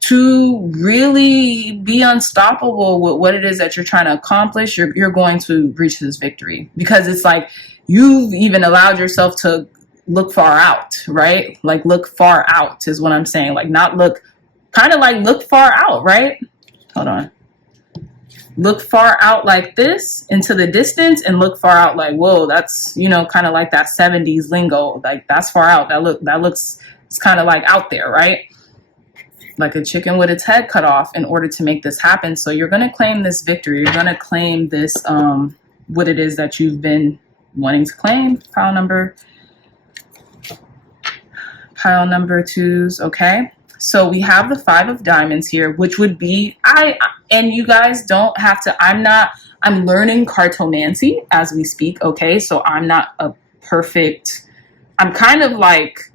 to really be unstoppable with what it is that you're trying to accomplish, you're going to reach this victory, because it's like you've even allowed yourself to look far out, right? Like look far out is what I'm saying. Like not look, kind of like look far out, right? Hold on. Look far out like this into the distance, and look far out like, whoa, that's, you know, kind of like that 70s lingo. Like that's far out. That looks, it's kind of like out there, right? Like a chicken with its head cut off in order to make this happen. So you're going to claim this victory. You're going to claim this, what it is that you've been wanting to claim. Pile number 2s. Okay. So we have the 5 of Diamonds here, which would be, and you guys don't have to, I'm learning cartomancy as we speak. Okay. So I'm not a perfect, I'm kind of like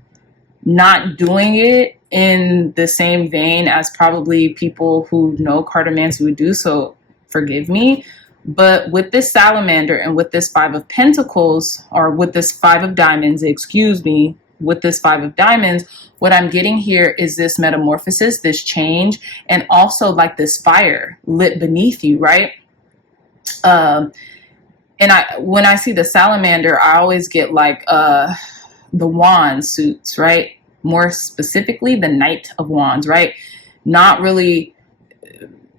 not doing it in the same vein as probably people who know cartomancy would do. So forgive me. But with this salamander and with this 5 of Pentacles, or with this 5 of Diamonds, excuse me, with this 5 of Diamonds, what I'm getting here is this metamorphosis, this change, and also like this fire lit beneath you, right? And when I see the salamander, I always get like the wand suits, right? More specifically, the Knight of Wands, right? Not really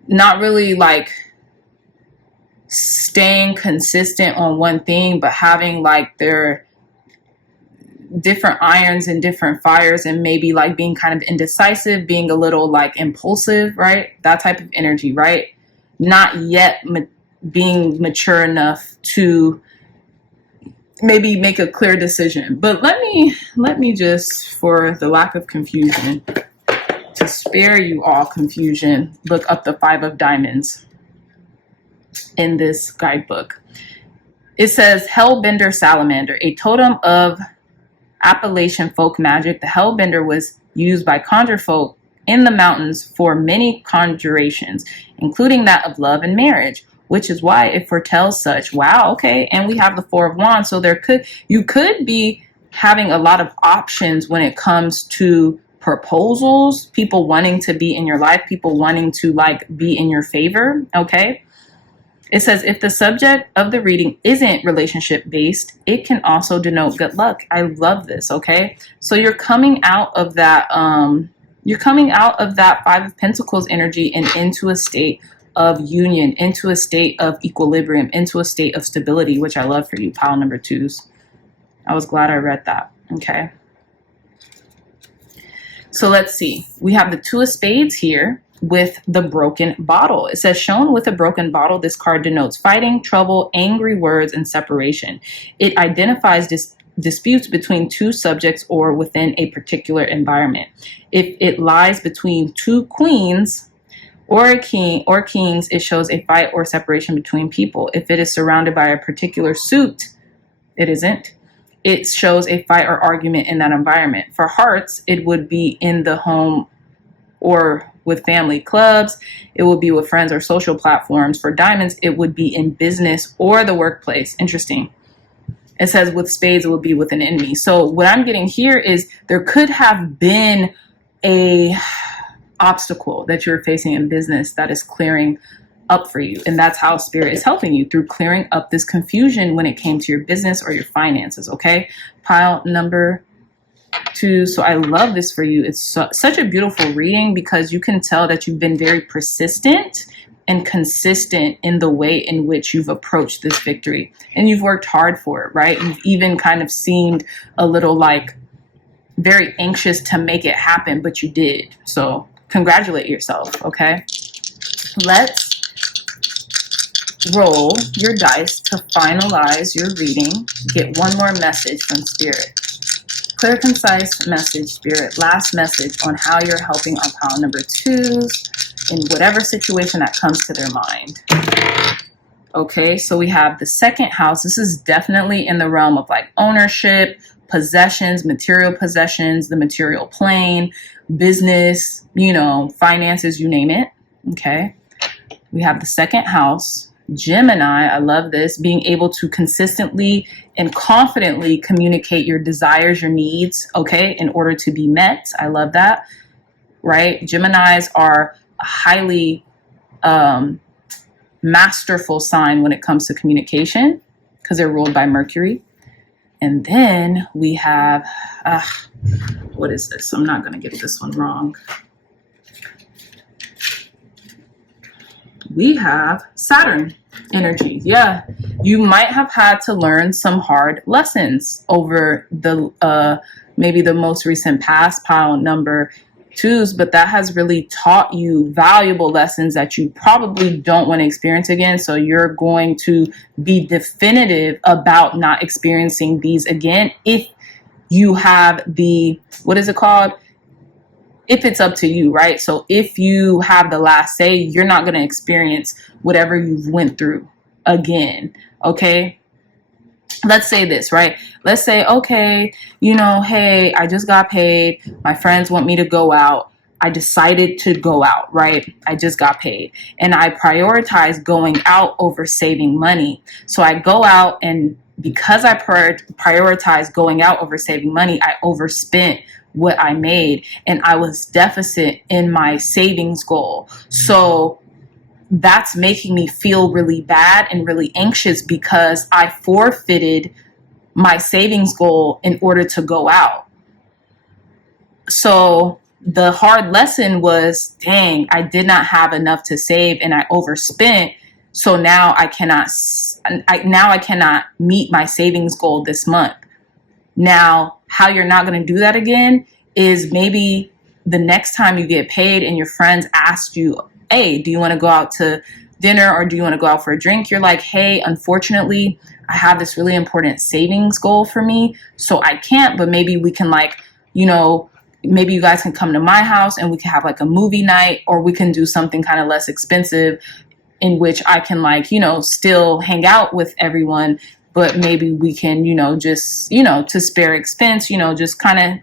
like staying consistent on one thing, but having like their different irons and different fires, and maybe like being kind of indecisive, being a little like impulsive, right? That type of energy, right? Not yet being mature enough to maybe make a clear decision. But let me just, for the lack of confusion, to spare you all confusion, look up the 5 of Diamonds in this guidebook. It says Hellbender Salamander, a totem of Appalachian folk magic. The Hellbender was used by conjure folk in the mountains for many conjurations, including that of love and marriage, which is why it foretells such. Wow, okay. And we have the 4 of Wands, so you could be having a lot of options when it comes to proposals, people wanting to be in your life, people wanting to like be in your favor, okay? It says, if the subject of the reading isn't relationship based, it can also denote good luck. I love this, okay? So you're coming out of that, 5 of Pentacles energy and into a state of union, into a state of equilibrium, into a state of stability, which I love for you, pile number 2s. I was glad I read that, okay? So let's see. We have the 2 of Spades here with the broken bottle. It says, shown with a broken bottle, this card denotes fighting, trouble, angry words, and separation. It identifies disputes between 2 subjects or within a particular environment. If it lies between 2 queens or a king or kings, it shows a fight or separation between people. If it is surrounded by a particular suit, it isn't. It shows a fight or argument in that environment. For hearts, it would be in the home or with family clubs. It would be with friends or social platforms. For diamonds, it would be in business or the workplace. Interesting. It says with spades, it would be with an enemy. So what I'm getting here is there could have been a obstacle that you're facing in business that is clearing up for you. And that's how Spirit is helping you, through clearing up this confusion when it came to your business or your finances, okay? Pile number 2. So I love this for you. It's such a beautiful reading because you can tell that you've been very persistent and consistent in the way in which you've approached this victory. And you've worked hard for it, right? You've even kind of seemed a little like very anxious to make it happen, but you did. So congratulate yourself, okay? Let's roll your dice to finalize your reading. Get one more message from Spirit. Clear, concise message, Spirit. Last message on how you're helping our pile number 2s in whatever situation that comes to their mind. Okay, so we have the 2nd house. This is definitely in the realm of like ownership, possessions, material possessions, the material plane, business, finances, you name it. Okay, we have the 2nd house. Gemini, I love this, being able to consistently and confidently communicate your desires, your needs, okay, in order to be met. I love that, right? Geminis are a highly masterful sign when it comes to communication because they're ruled by Mercury. And then we have, what is this? I'm not going to get this one wrong. We have Saturn energy. Yeah, you might have had to learn some hard lessons over the maybe the most recent past, pile number 2s, but that has really taught you valuable lessons that you probably don't want to experience again. So you're going to be definitive about not experiencing these again if you have the, what is it called? If it's up to you, right? So if you have the last say, you're not going to experience whatever you've went through again, okay? Let's say this, right? Let's say, okay, hey, I just got paid. My friends want me to go out. I decided to go out, right? I just got paid. And I prioritize going out over saving money. So I go out, and because I prioritize going out over saving money, I overspent what I made, and I was deficit in my savings goal. So that's making me feel really bad and really anxious because I forfeited my savings goal in order to go out. So the hard lesson was, dang, I did not have enough to save and I overspent. So now I cannot meet my savings goal this month. Now, how you're not going to do that again is maybe the next time you get paid and your friends ask you, hey, do you want to go out to dinner or do you want to go out for a drink? You're like, hey, unfortunately, I have this really important savings goal for me, so I can't, but maybe we can maybe you guys can come to my house and we can have like a movie night, or we can do something kind of less expensive in which I can still hang out with everyone, but maybe we can, just, to spare expense, just kind of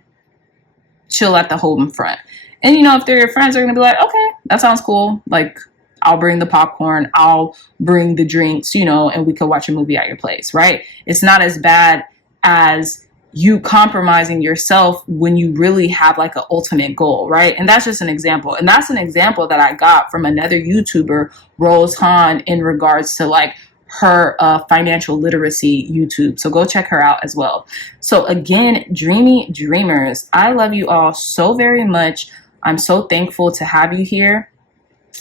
chill at the home front. And, if they're your friends, they're going to be like, okay, that sounds cool. Like, I'll bring the popcorn, I'll bring the drinks, and we could watch a movie at your place, right? It's not as bad as you compromising yourself when you really have like an ultimate goal, right? And that's just an example. And that's an example that I got from another YouTuber, Rose Han, in regards to like her financial literacy YouTube. So go check her out as well. So again, dreamy dreamers, I love you all so very much. I'm so thankful to have you here.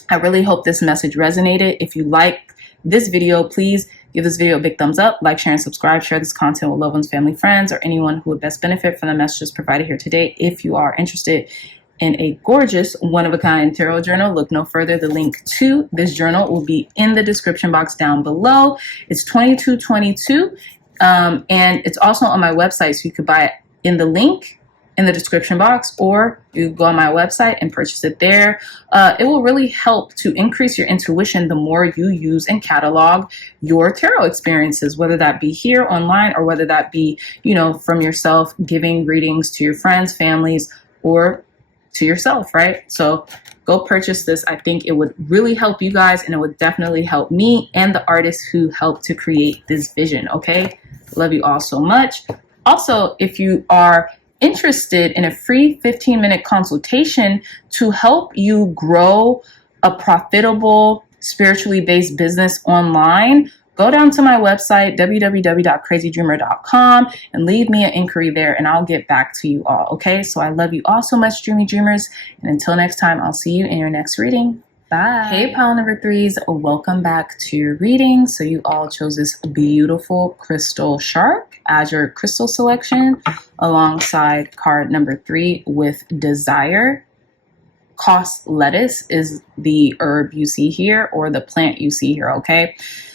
I really hope this message resonated. If you like this video, please give this video a big thumbs up, like, share, and subscribe. Share this content with loved ones, family, friends, or anyone who would best benefit from the messages provided here today. If you are interested in a gorgeous one-of-a-kind tarot journal, look no further. The link to this journal will be in the description box down below. It's $22.22, and it's also on my website, so you could buy it in the link in the description box, or you go on my website and purchase it there. It will really help to increase your intuition the more you use and catalog your tarot experiences, whether that be here online or whether that be, from yourself giving readings to your friends, families, or to yourself, right? So go purchase this. I think it would really help you guys, and it would definitely help me and the artists who helped to create this vision, okay? Love you all so much. Also, if you are interested in a free 15-minute consultation to help you grow a profitable, spiritually based business online, go down to my website, www.crazydreamer.com, and leave me an inquiry there, and I'll get back to you all, okay? So I love you all so much, dreamy dreamers, and until next time, I'll see you in your next reading. Bye. Hey, pile number threes, welcome back to your reading. So you all chose this beautiful crystal shark as your crystal selection alongside card number 3 with desire. Cost lettuce is the herb you see here, or the plant you see here, okay?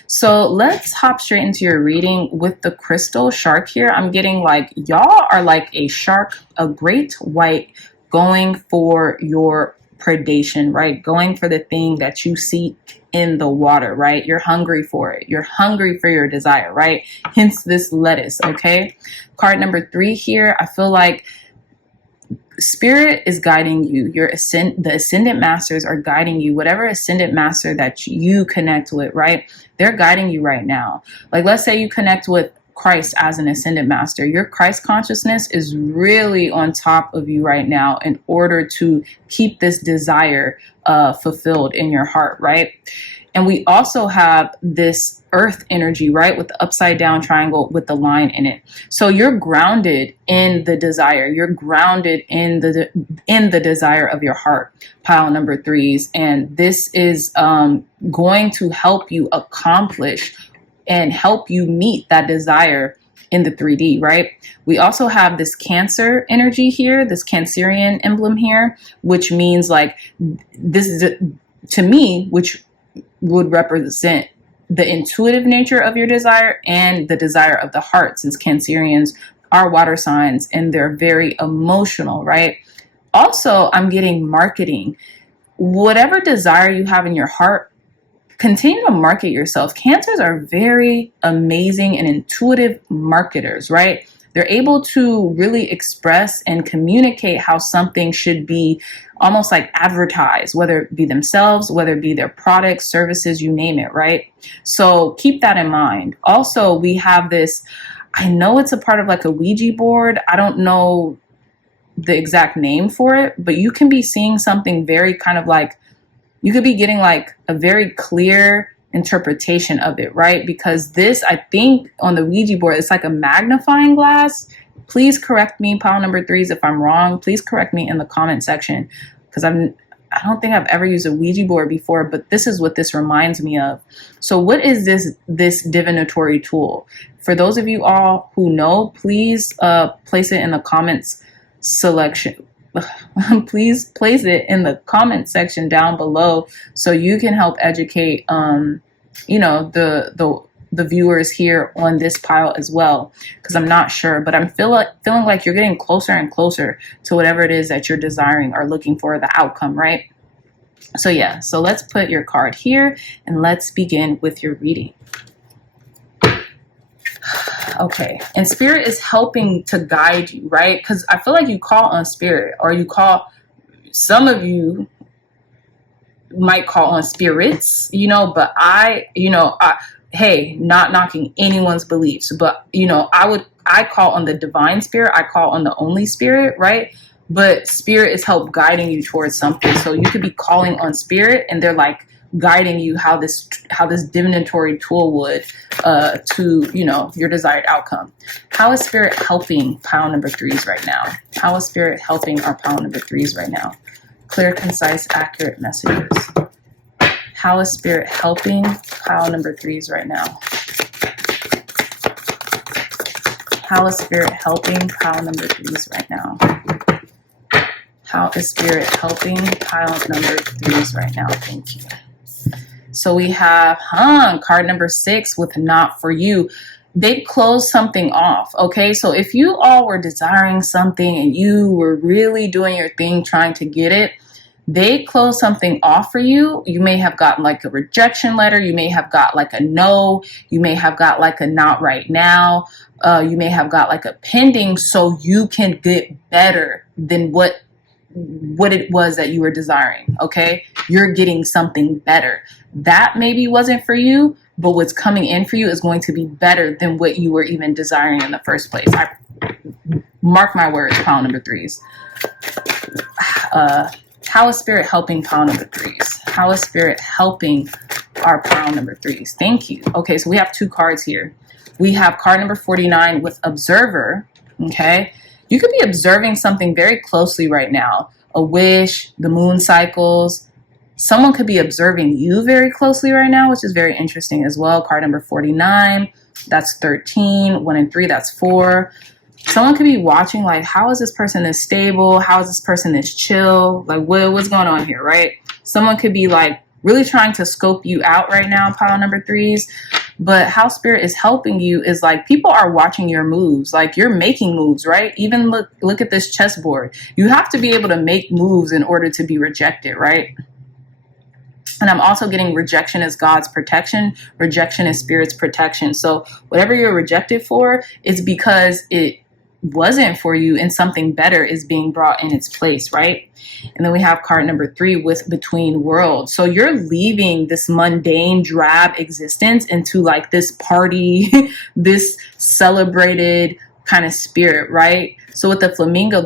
So let's hop straight into your reading with the crystal shark here. I'm getting like y'all are like a shark, a great white, going for your predation, right? Going for the thing that you seek in the water, right? You're hungry for it. You're hungry for your desire, right? Hence this lettuce, okay? Card number 3 here, I feel like spirit is guiding you. The ascendant masters are guiding you. Whatever ascendant master that you connect with, right? They're guiding you right now. Like, let's say you connect with Christ as an ascendant master. Your Christ consciousness is really on top of you right now in order to keep this desire fulfilled in your heart, right? And we also have this earth energy, right, with the upside down triangle with the line in it. So you're grounded in the desire. You're grounded in the desire of your heart, pile number 3s. And this is going to help you accomplish and help you meet that desire in the 3D, right? We also have this Cancer energy here, this Cancerian emblem here, which means like this is, to me, which would represent the intuitive nature of your desire and the desire of the heart, since Cancerians are water signs and they're very emotional, right? Also, I'm getting marketing. Whatever desire you have in your heart, continue to market yourself. Cancers are very amazing and intuitive marketers, right? They're able to really express and communicate how something should be almost like advertised, whether it be themselves, whether it be their products, services, you name it, right? So keep that in mind. Also, we have this, I know it's a part of like a Ouija board. I don't know the exact name for it, but you can be seeing something very kind of like you could be getting like a very clear interpretation of it, right? Because this, I think on the Ouija board, it's like a magnifying glass. Please correct me, pile number threes, if I'm wrong. Please correct me in the comment section, because I don't think I've ever used a Ouija board before, but this is what this reminds me of. So what is this divinatory tool? For those of you all who know, please place it in the comments selection. Please place it in the comment section down below so you can help educate you know, the viewers here on this pile as well, because I'm not sure, but I'm feeling like you're getting closer and closer to whatever it is that you're desiring or looking for, the outcome, right? So yeah, so let's put your card here and let's begin with your reading. Okay, and spirit is helping to guide you, right? Because I feel like you call on spirit, or you call, some of you might call on spirits, you know, but hey, not knocking anyone's beliefs, but you know, I call on the divine spirit, I call on the only spirit, right? But spirit is help guiding you towards something. So you could be calling on spirit and they're like guiding you how this divinatory tool would to, you know, your desired outcome. How is spirit helping pile number threes right now? How is spirit helping our pile number threes right now? Clear, concise, accurate messages. How is spirit helping pile number threes right now? How is spirit helping pile number threes right now? How is spirit helping pile number threes right now? Thank you. So we have card number 6 with not for you. They closed something off. Okay, so if you all were desiring something and you were really doing your thing trying to get it, they closed something off for you. You may have gotten like a rejection letter. You may have got like a no. You may have got like a not right now. You may have got like a pending, so you can get better than what it was that you were desiring. Okay, you're getting something better. That maybe wasn't for you, but what's coming in for you is going to be better than what you were even desiring in the first place. I mark my words, pile number threes. How is spirit helping pile number threes? How is spirit helping our pile number threes? Thank you. Okay, so we have 2 cards here. We have card number 49 with observer. Okay, you could be observing something very closely right now. A wish, the moon cycles. Someone could be observing you very closely right now, which is very interesting as well. Card number 49, that's 13. 1 and 3, that's 4. Someone could be watching like, how is this person this stable? How is this person this chill? Like, what's going on here, right? Someone could be like really trying to scope you out right now, pile number threes. But how spirit is helping you is like people are watching your moves, like you're making moves, right? Even look at this chessboard. You have to be able to make moves in order to be rejected, right? And I'm also getting rejection is God's protection. Rejection is spirit's protection. So whatever you're rejected for, it's because it wasn't for you and something better is being brought in its place, right? And then we have card number 3 with between worlds. So you're leaving this mundane, drab existence into like this party, this celebrated kind of spirit, right? So with the flamingo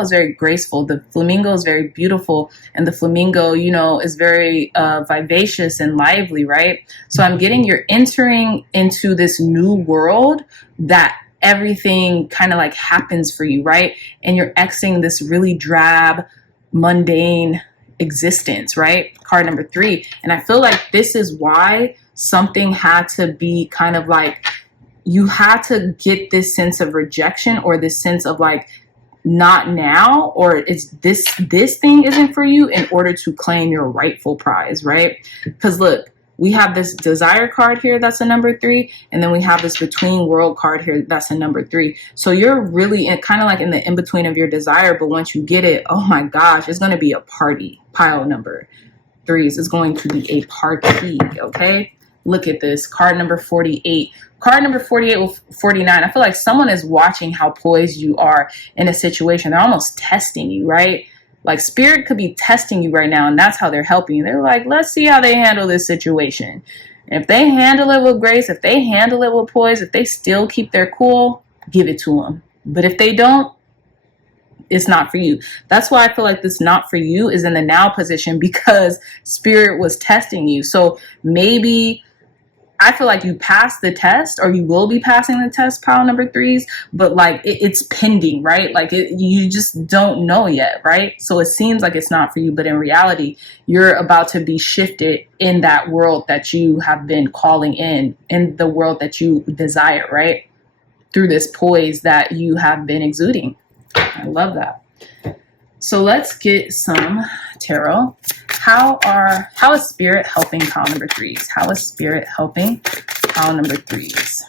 is very graceful. The flamingo is very beautiful. And the flamingo, you know, is very vivacious and lively, right? So I'm getting you're entering into this new world that everything kind of like happens for you, right? And you're exiting this really drab, mundane existence, right? Card number 3. And I feel like this is why something had to be kind of like, you had to get this sense of rejection or this sense of like, not now, or it's this thing isn't for you in order to claim your rightful prize, right? Because look, we have this desire card here, that's a number 3. And then we have this between world card here, that's a number 3. So you're really kind of like in the in-between of your desire. But once you get it, oh my gosh, it's going to be a party. Pile number 3s is going to be a party, okay? Look at this, card number 48. Card number 48 with 49. I feel like someone is watching how poised you are in a situation. They're almost testing you, right? Like spirit could be testing you right now, and that's how they're helping you. They're like, let's see how they handle this situation. And if they handle it with grace, if they handle it with poise, if they still keep their cool, give it to them. But if they don't, it's not for you. That's why I feel like this not for you is in the now position, because spirit was testing you. So maybe I feel like you passed the test, or you will be passing the test, pile number threes, but like it's pending, right? Like you just don't know yet, right? So it seems like it's not for you, but in reality, you're about to be shifted in that world that you have been calling in the world that you desire, right? Through this poise that you have been exuding. I love that. So let's get some tarot. How is spirit helping pile number threes? How is spirit helping pile number threes?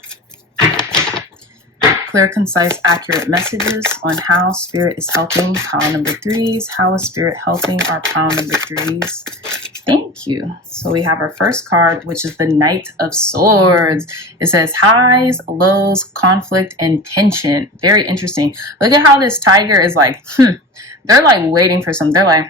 Clear, concise, accurate messages on how spirit is helping pile number threes. How is spirit helping our pile number threes? Thank you. So we have our first card, which is the Knight of Swords. It says highs, lows, conflict, and tension. Very interesting. Look at how this tiger is like, they're like waiting for something. They're like,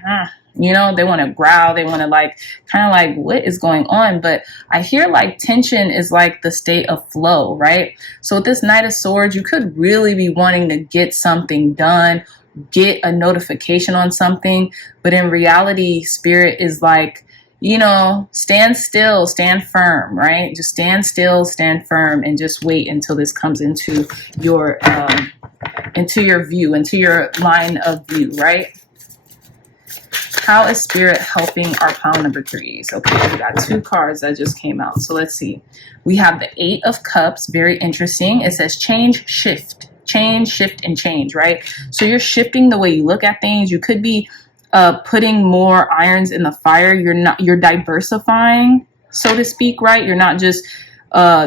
you know, they want to growl. They want to like, kind of like, what is going on? But I hear like tension is like the state of flow, right? So with this Knight of Swords, you could really be wanting to get something done, get a notification on something. But in reality, spirit is like, you know, stand still, stand firm, right? Just stand still, stand firm, and just wait until this comes into your view, into your line of view, right? How is spirit helping our pile number threes? Okay, we got two cards that just came out. So let's see. We have the Eight of Cups. Very interesting. It says change, shift, and change, right? So you're shifting the way you look at things. You could be putting more irons in the fire. You're diversifying, so to speak, right? You're not just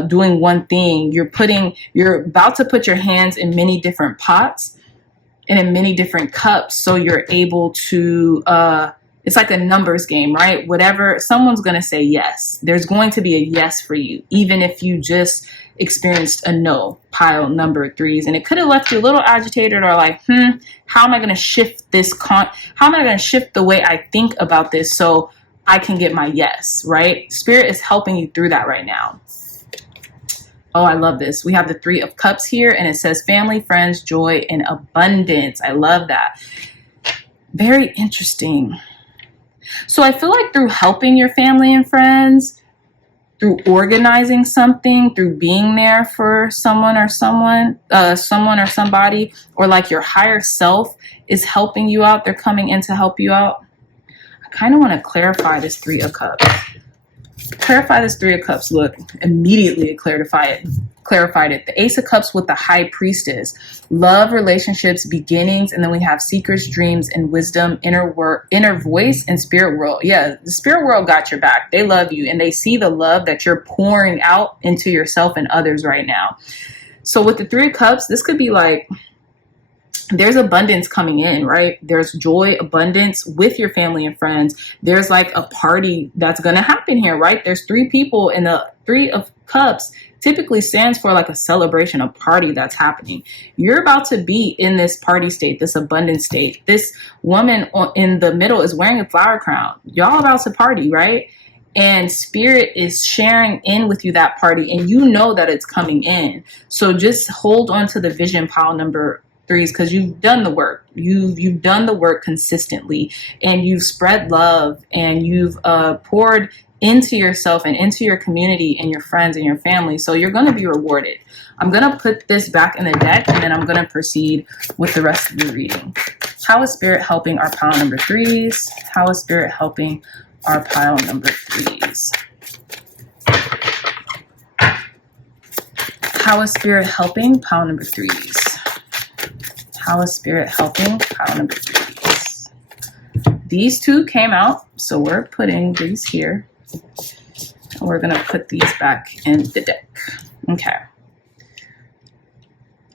doing one thing. You're about to put your hands in many different pots and in many different cups, so you're able to it's like a numbers game, right? Whatever, someone's going to say yes. There's going to be a yes for you, even if you just experienced a no, pile number threes. And it could have left you a little agitated, or like, how am I going to shift this how am I going to shift the way I think about this so I can get my yes, right? Spirit is helping you through that right now. Oh, I love this. We have the Three of Cups here, and it says family, friends, joy, and abundance. I love that. Very interesting. So I feel like through helping your family and friends, through organizing something, through being there for someone or somebody, or like your higher self is helping you out. They're coming in to help you out. I kind of want to clarify this Three of Cups. Clarify this Three of Cups. Look, immediately it clarified it. The Ace of Cups with the High Priestess. Love, relationships, beginnings, and then we have secrets, dreams, and wisdom, inner voice, and spirit world. Yeah, the spirit world got your back. They love you, and they see the love that you're pouring out into yourself and others right now. So with the Three of Cups, this could be like, there's abundance coming in, right? There's joy, abundance with your family and friends. There's like a party that's going to happen here, right? There's three people, and the Three of Cups typically stands for like a celebration, a party that's happening. You're about to be in this party state, this abundance state. This woman in the middle is wearing a flower crown. Y'all about to party, right? And spirit is sharing in with you that party, and you know that it's coming in. So just hold on to the vision, pile number threes, because you've done the work. You've done the work consistently, and you've spread love, and you've poured into yourself and into your community and your friends and your family. So you're going to be rewarded. I'm going to put this back in the deck, and then I'm going to proceed with the rest of the reading. How is spirit helping our pile number threes? How is spirit helping our pile number threes? How is spirit helping pile number threes? How is spirit helping pile number threes? These two came out, so we're putting these here. And we're going to put these back in the deck. Okay.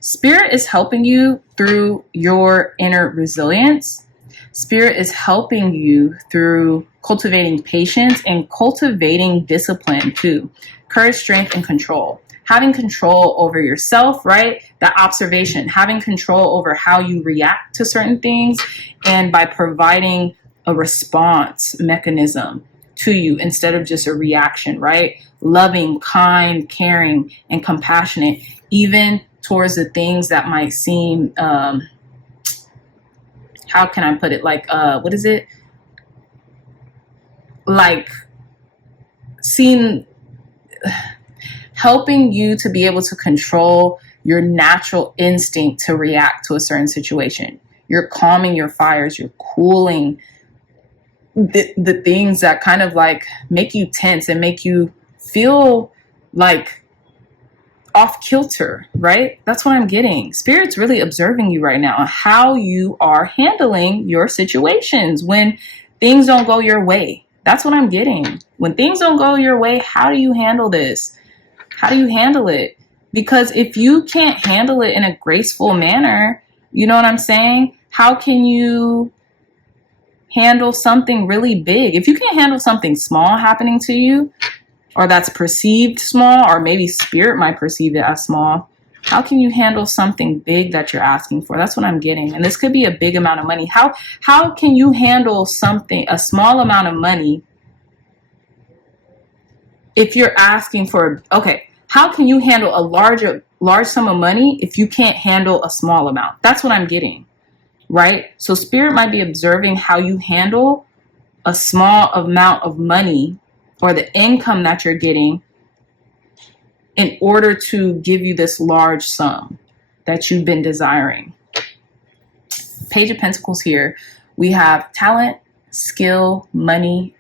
Spirit is helping you through your inner resilience. Spirit is helping you through cultivating patience and cultivating discipline too. Courage, strength, and control. Having control over yourself, right? That observation, having control over how you react to certain things, and by providing a response mechanism to you instead of just a reaction, right? Loving, kind, caring, and compassionate, even towards the things that might seem how can I put it? Like, what is it? Like seeing, helping you to be able to control your natural instinct to react to a certain situation. You're calming your fires, you're cooling the things that kind of like make you tense and make you feel like off kilter, right? That's what I'm getting. Spirit's really observing you right now, how you are handling your situations when things don't go your way. That's what I'm getting. When things don't go your way, how do you handle this? How do you handle it? Because if you can't handle it in a graceful manner, you know what I'm saying? How can you handle something really big? If you can't handle something small happening to you, or that's perceived small, or maybe spirit might perceive it as small, how can you handle something big that you're asking for? That's what I'm getting. And this could be a big amount of money. How can you handle something, a small amount of money, if you're asking for, okay, how can you handle a large sum of money if you can't handle a small amount? That's what I'm getting, right? So spirit might be observing how you handle a small amount of money or the income that you're getting in order to give you this large sum that you've been desiring. Page of Pentacles here. We have talent, skill, money,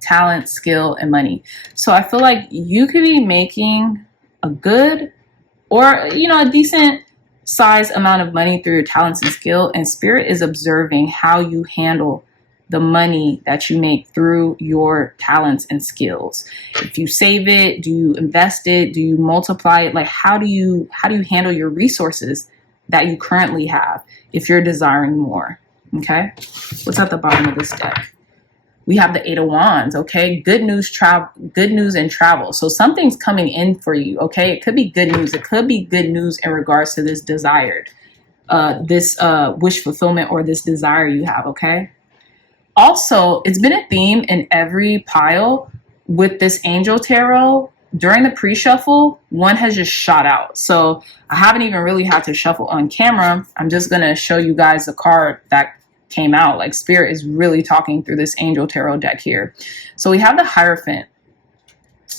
talent, skill, and money. So I feel like you could be making a good or, you know, a decent size amount of money through your talents and skill, and spirit is observing how you handle the money that you make through your talents and skills. If you save it, do you invest it? Do you multiply it? Like, how do you handle your resources that you currently have if you're desiring more? Okay. What's at the bottom of this deck? We have the 8 of Wands. Okay. Good news and travel. So something's coming in for you. Okay. It could be good news. It could be good news in regards to this desired, this wish fulfillment or this desire you have. Okay. Also, it's been a theme in every pile with this Angel Tarot. During the pre-shuffle, one has just shot out. So I haven't even really had to shuffle on camera. I'm just going to show you guys the card that came out. Like, spirit is really talking through this Angel Tarot deck here. So we have the Hierophant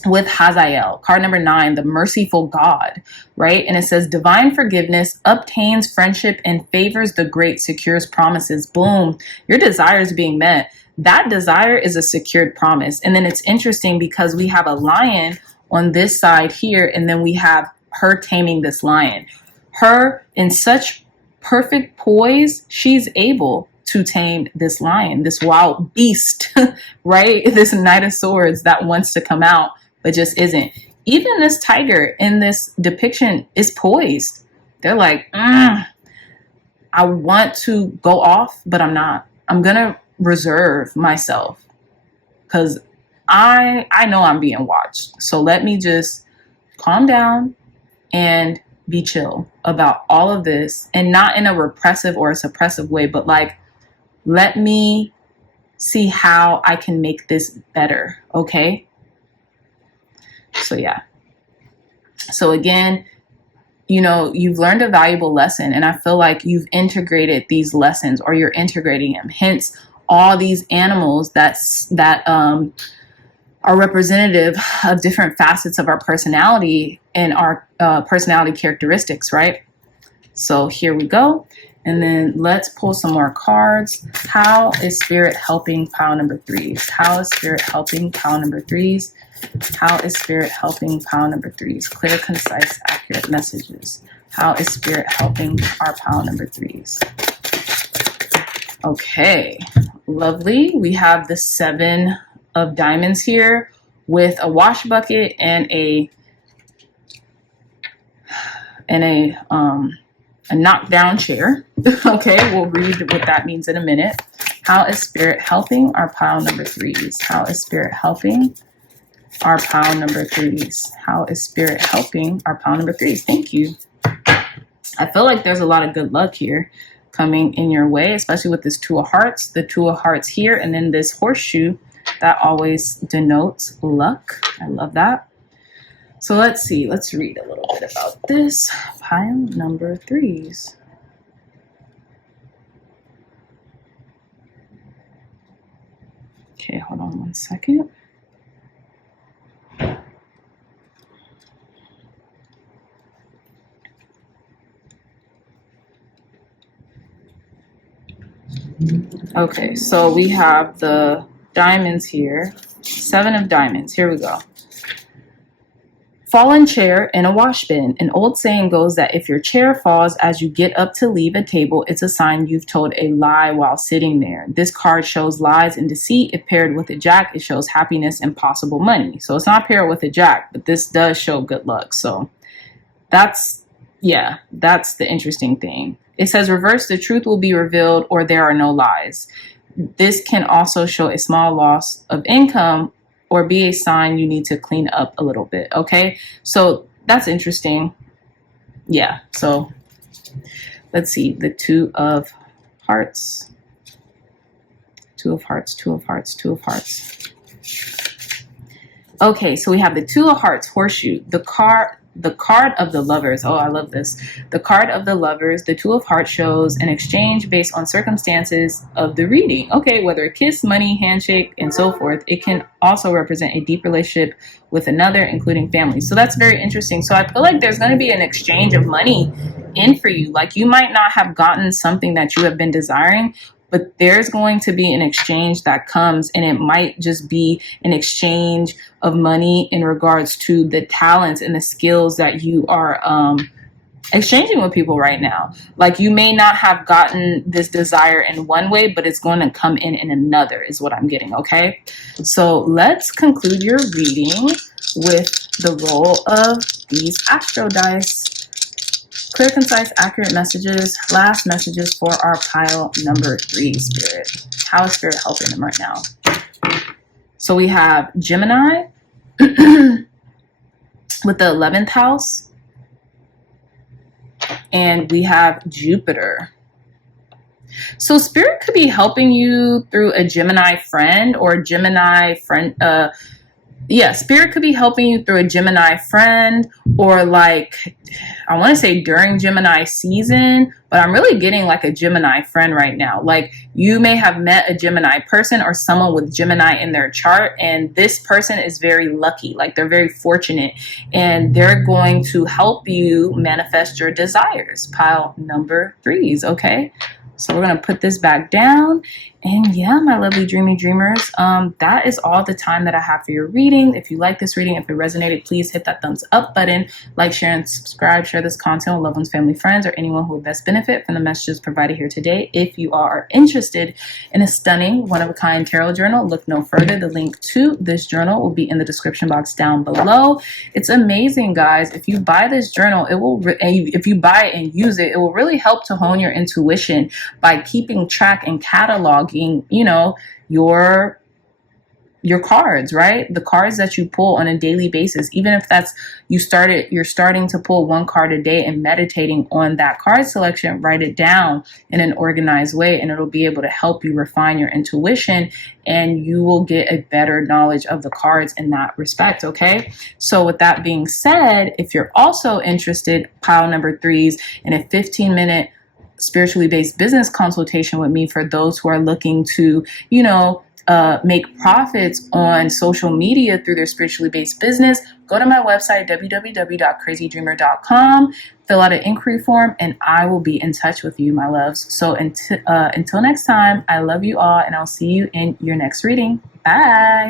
with Hazael, card number 9, the merciful God, right? And it says divine forgiveness obtains friendship and favors the great, secures promises. Boom, your desire is being met. That desire is a secured promise. And then it's interesting because we have a lion on this side here, and then we have her taming this lion. Her in such perfect poise, she's able to tame this lion, this wild beast, right? This Knight of Swords that wants to come out but just isn't. Even this tiger in this depiction is poised. They're like, I want to go off, but I'm not. I'm gonna reserve myself because I know I'm being watched. So let me just calm down and be chill about all of this, and not in a repressive or a suppressive way, but like, let me see how I can make this better. Okay. So yeah. So again, you know, you've learned a valuable lesson, and I feel like you've integrated these lessons, or you're integrating them. Hence, all these animals that are representative of different facets of our personality and our personality characteristics, right? So here we go. And then let's pull some more cards. How is spirit helping pile number 3s? How is spirit helping pile number 3s? How is spirit helping pile number 3s? Clear, concise, accurate messages. How is spirit helping our pile number 3s? Okay, lovely. We have the 7 of diamonds here with a wash bucket and a knockdown chair. Okay, we'll read what that means in a minute. How is spirit helping our pile number 3s? How is spirit helping our pile number 3s? How is spirit helping our pile number 3s? Thank you. I feel like there's a lot of good luck here coming in your way, especially with this 2 of hearts, the 2 of hearts here, and then this horseshoe that always denotes luck. I love that. So let's see, let's read a little bit about this pile number 3s. Okay, hold on one second. Okay, so we have the diamonds here. 7 of diamonds. Here we go. Fallen chair in a wash bin. An old saying goes that if your chair falls as you get up to leave a table, it's a sign you've told a lie while sitting there. This card shows lies and deceit. If paired with a jack, it shows happiness and possible money. So it's not paired with a jack, but this does show good luck. So that's the interesting thing. It says reverse, the truth will be revealed, or there are no lies. This can also show a small loss of income or be a sign you need to clean up a little bit. Okay, so that's interesting. Yeah, so let's see, the 2 of hearts, 2 of hearts, 2 of hearts, 2 of hearts. Okay, so we have the 2 of hearts, horseshoe, the card of the lovers. Oh, I love this. The card of the lovers, the 2 of hearts shows an exchange based on circumstances of the reading. Okay, whether a kiss, money, handshake, and so forth. It can also represent a deep relationship with another, including family. So that's very interesting. So I feel like there's going to be an exchange of money in for you. Like you might not have gotten something that you have been desiring, but there's going to be an exchange that comes, and it might just be an exchange of money in regards to the talents and the skills that you are exchanging with people right now. Like you may not have gotten this desire in one way, but it's going to come in another is what I'm getting. Okay, so let's conclude your reading with the roll of these astro dice. Clear, concise, accurate messages. Last messages for our pile number 3, Spirit. How is Spirit helping them right now? So we have Gemini with the 11th house. And we have Jupiter. So Spirit could be helping you through a Gemini friend or a Gemini friend. Spirit could be helping you through a Gemini friend, or like, I want to say during Gemini season, but I'm really getting like a Gemini friend right now. Like you may have met a Gemini person or someone with Gemini in their chart, and this person is very lucky. Like they're very fortunate, and they're going to help you manifest your desires. Pile number 3s. Okay. So we're going to put this back down. And yeah, my lovely dreamy dreamers, that is all the time that I have for your reading. If you like this reading, if it resonated, please hit that thumbs up button, like, share, and subscribe. Share this content with loved ones, family, friends, or anyone who would best benefit from the messages provided here today. If you are interested in a stunning one-of-a-kind tarot journal, look no further. The link to this journal will be in the description box down below. It's amazing, guys. If you buy this journal, it will, if you buy it and use it, it will really help to hone your intuition by keeping track and cataloging, you know, your cards, right? The cards that you pull on a daily basis, even if that's you're starting to pull 1 card a day and meditating on that card selection, write it down in an organized way, and it'll be able to help you refine your intuition, and you will get a better knowledge of the cards in that respect. Okay, so with that being said, if you're also interested, pile number 3s, in a 15-minute spiritually based business consultation with me for those who are looking to, you know, make profits on social media through their spiritually based business, go to my website, www.crazydreamer.com, fill out an inquiry form, and I will be in touch with you, my loves. So until next time, I love you all, and I'll see you in your next reading. Bye.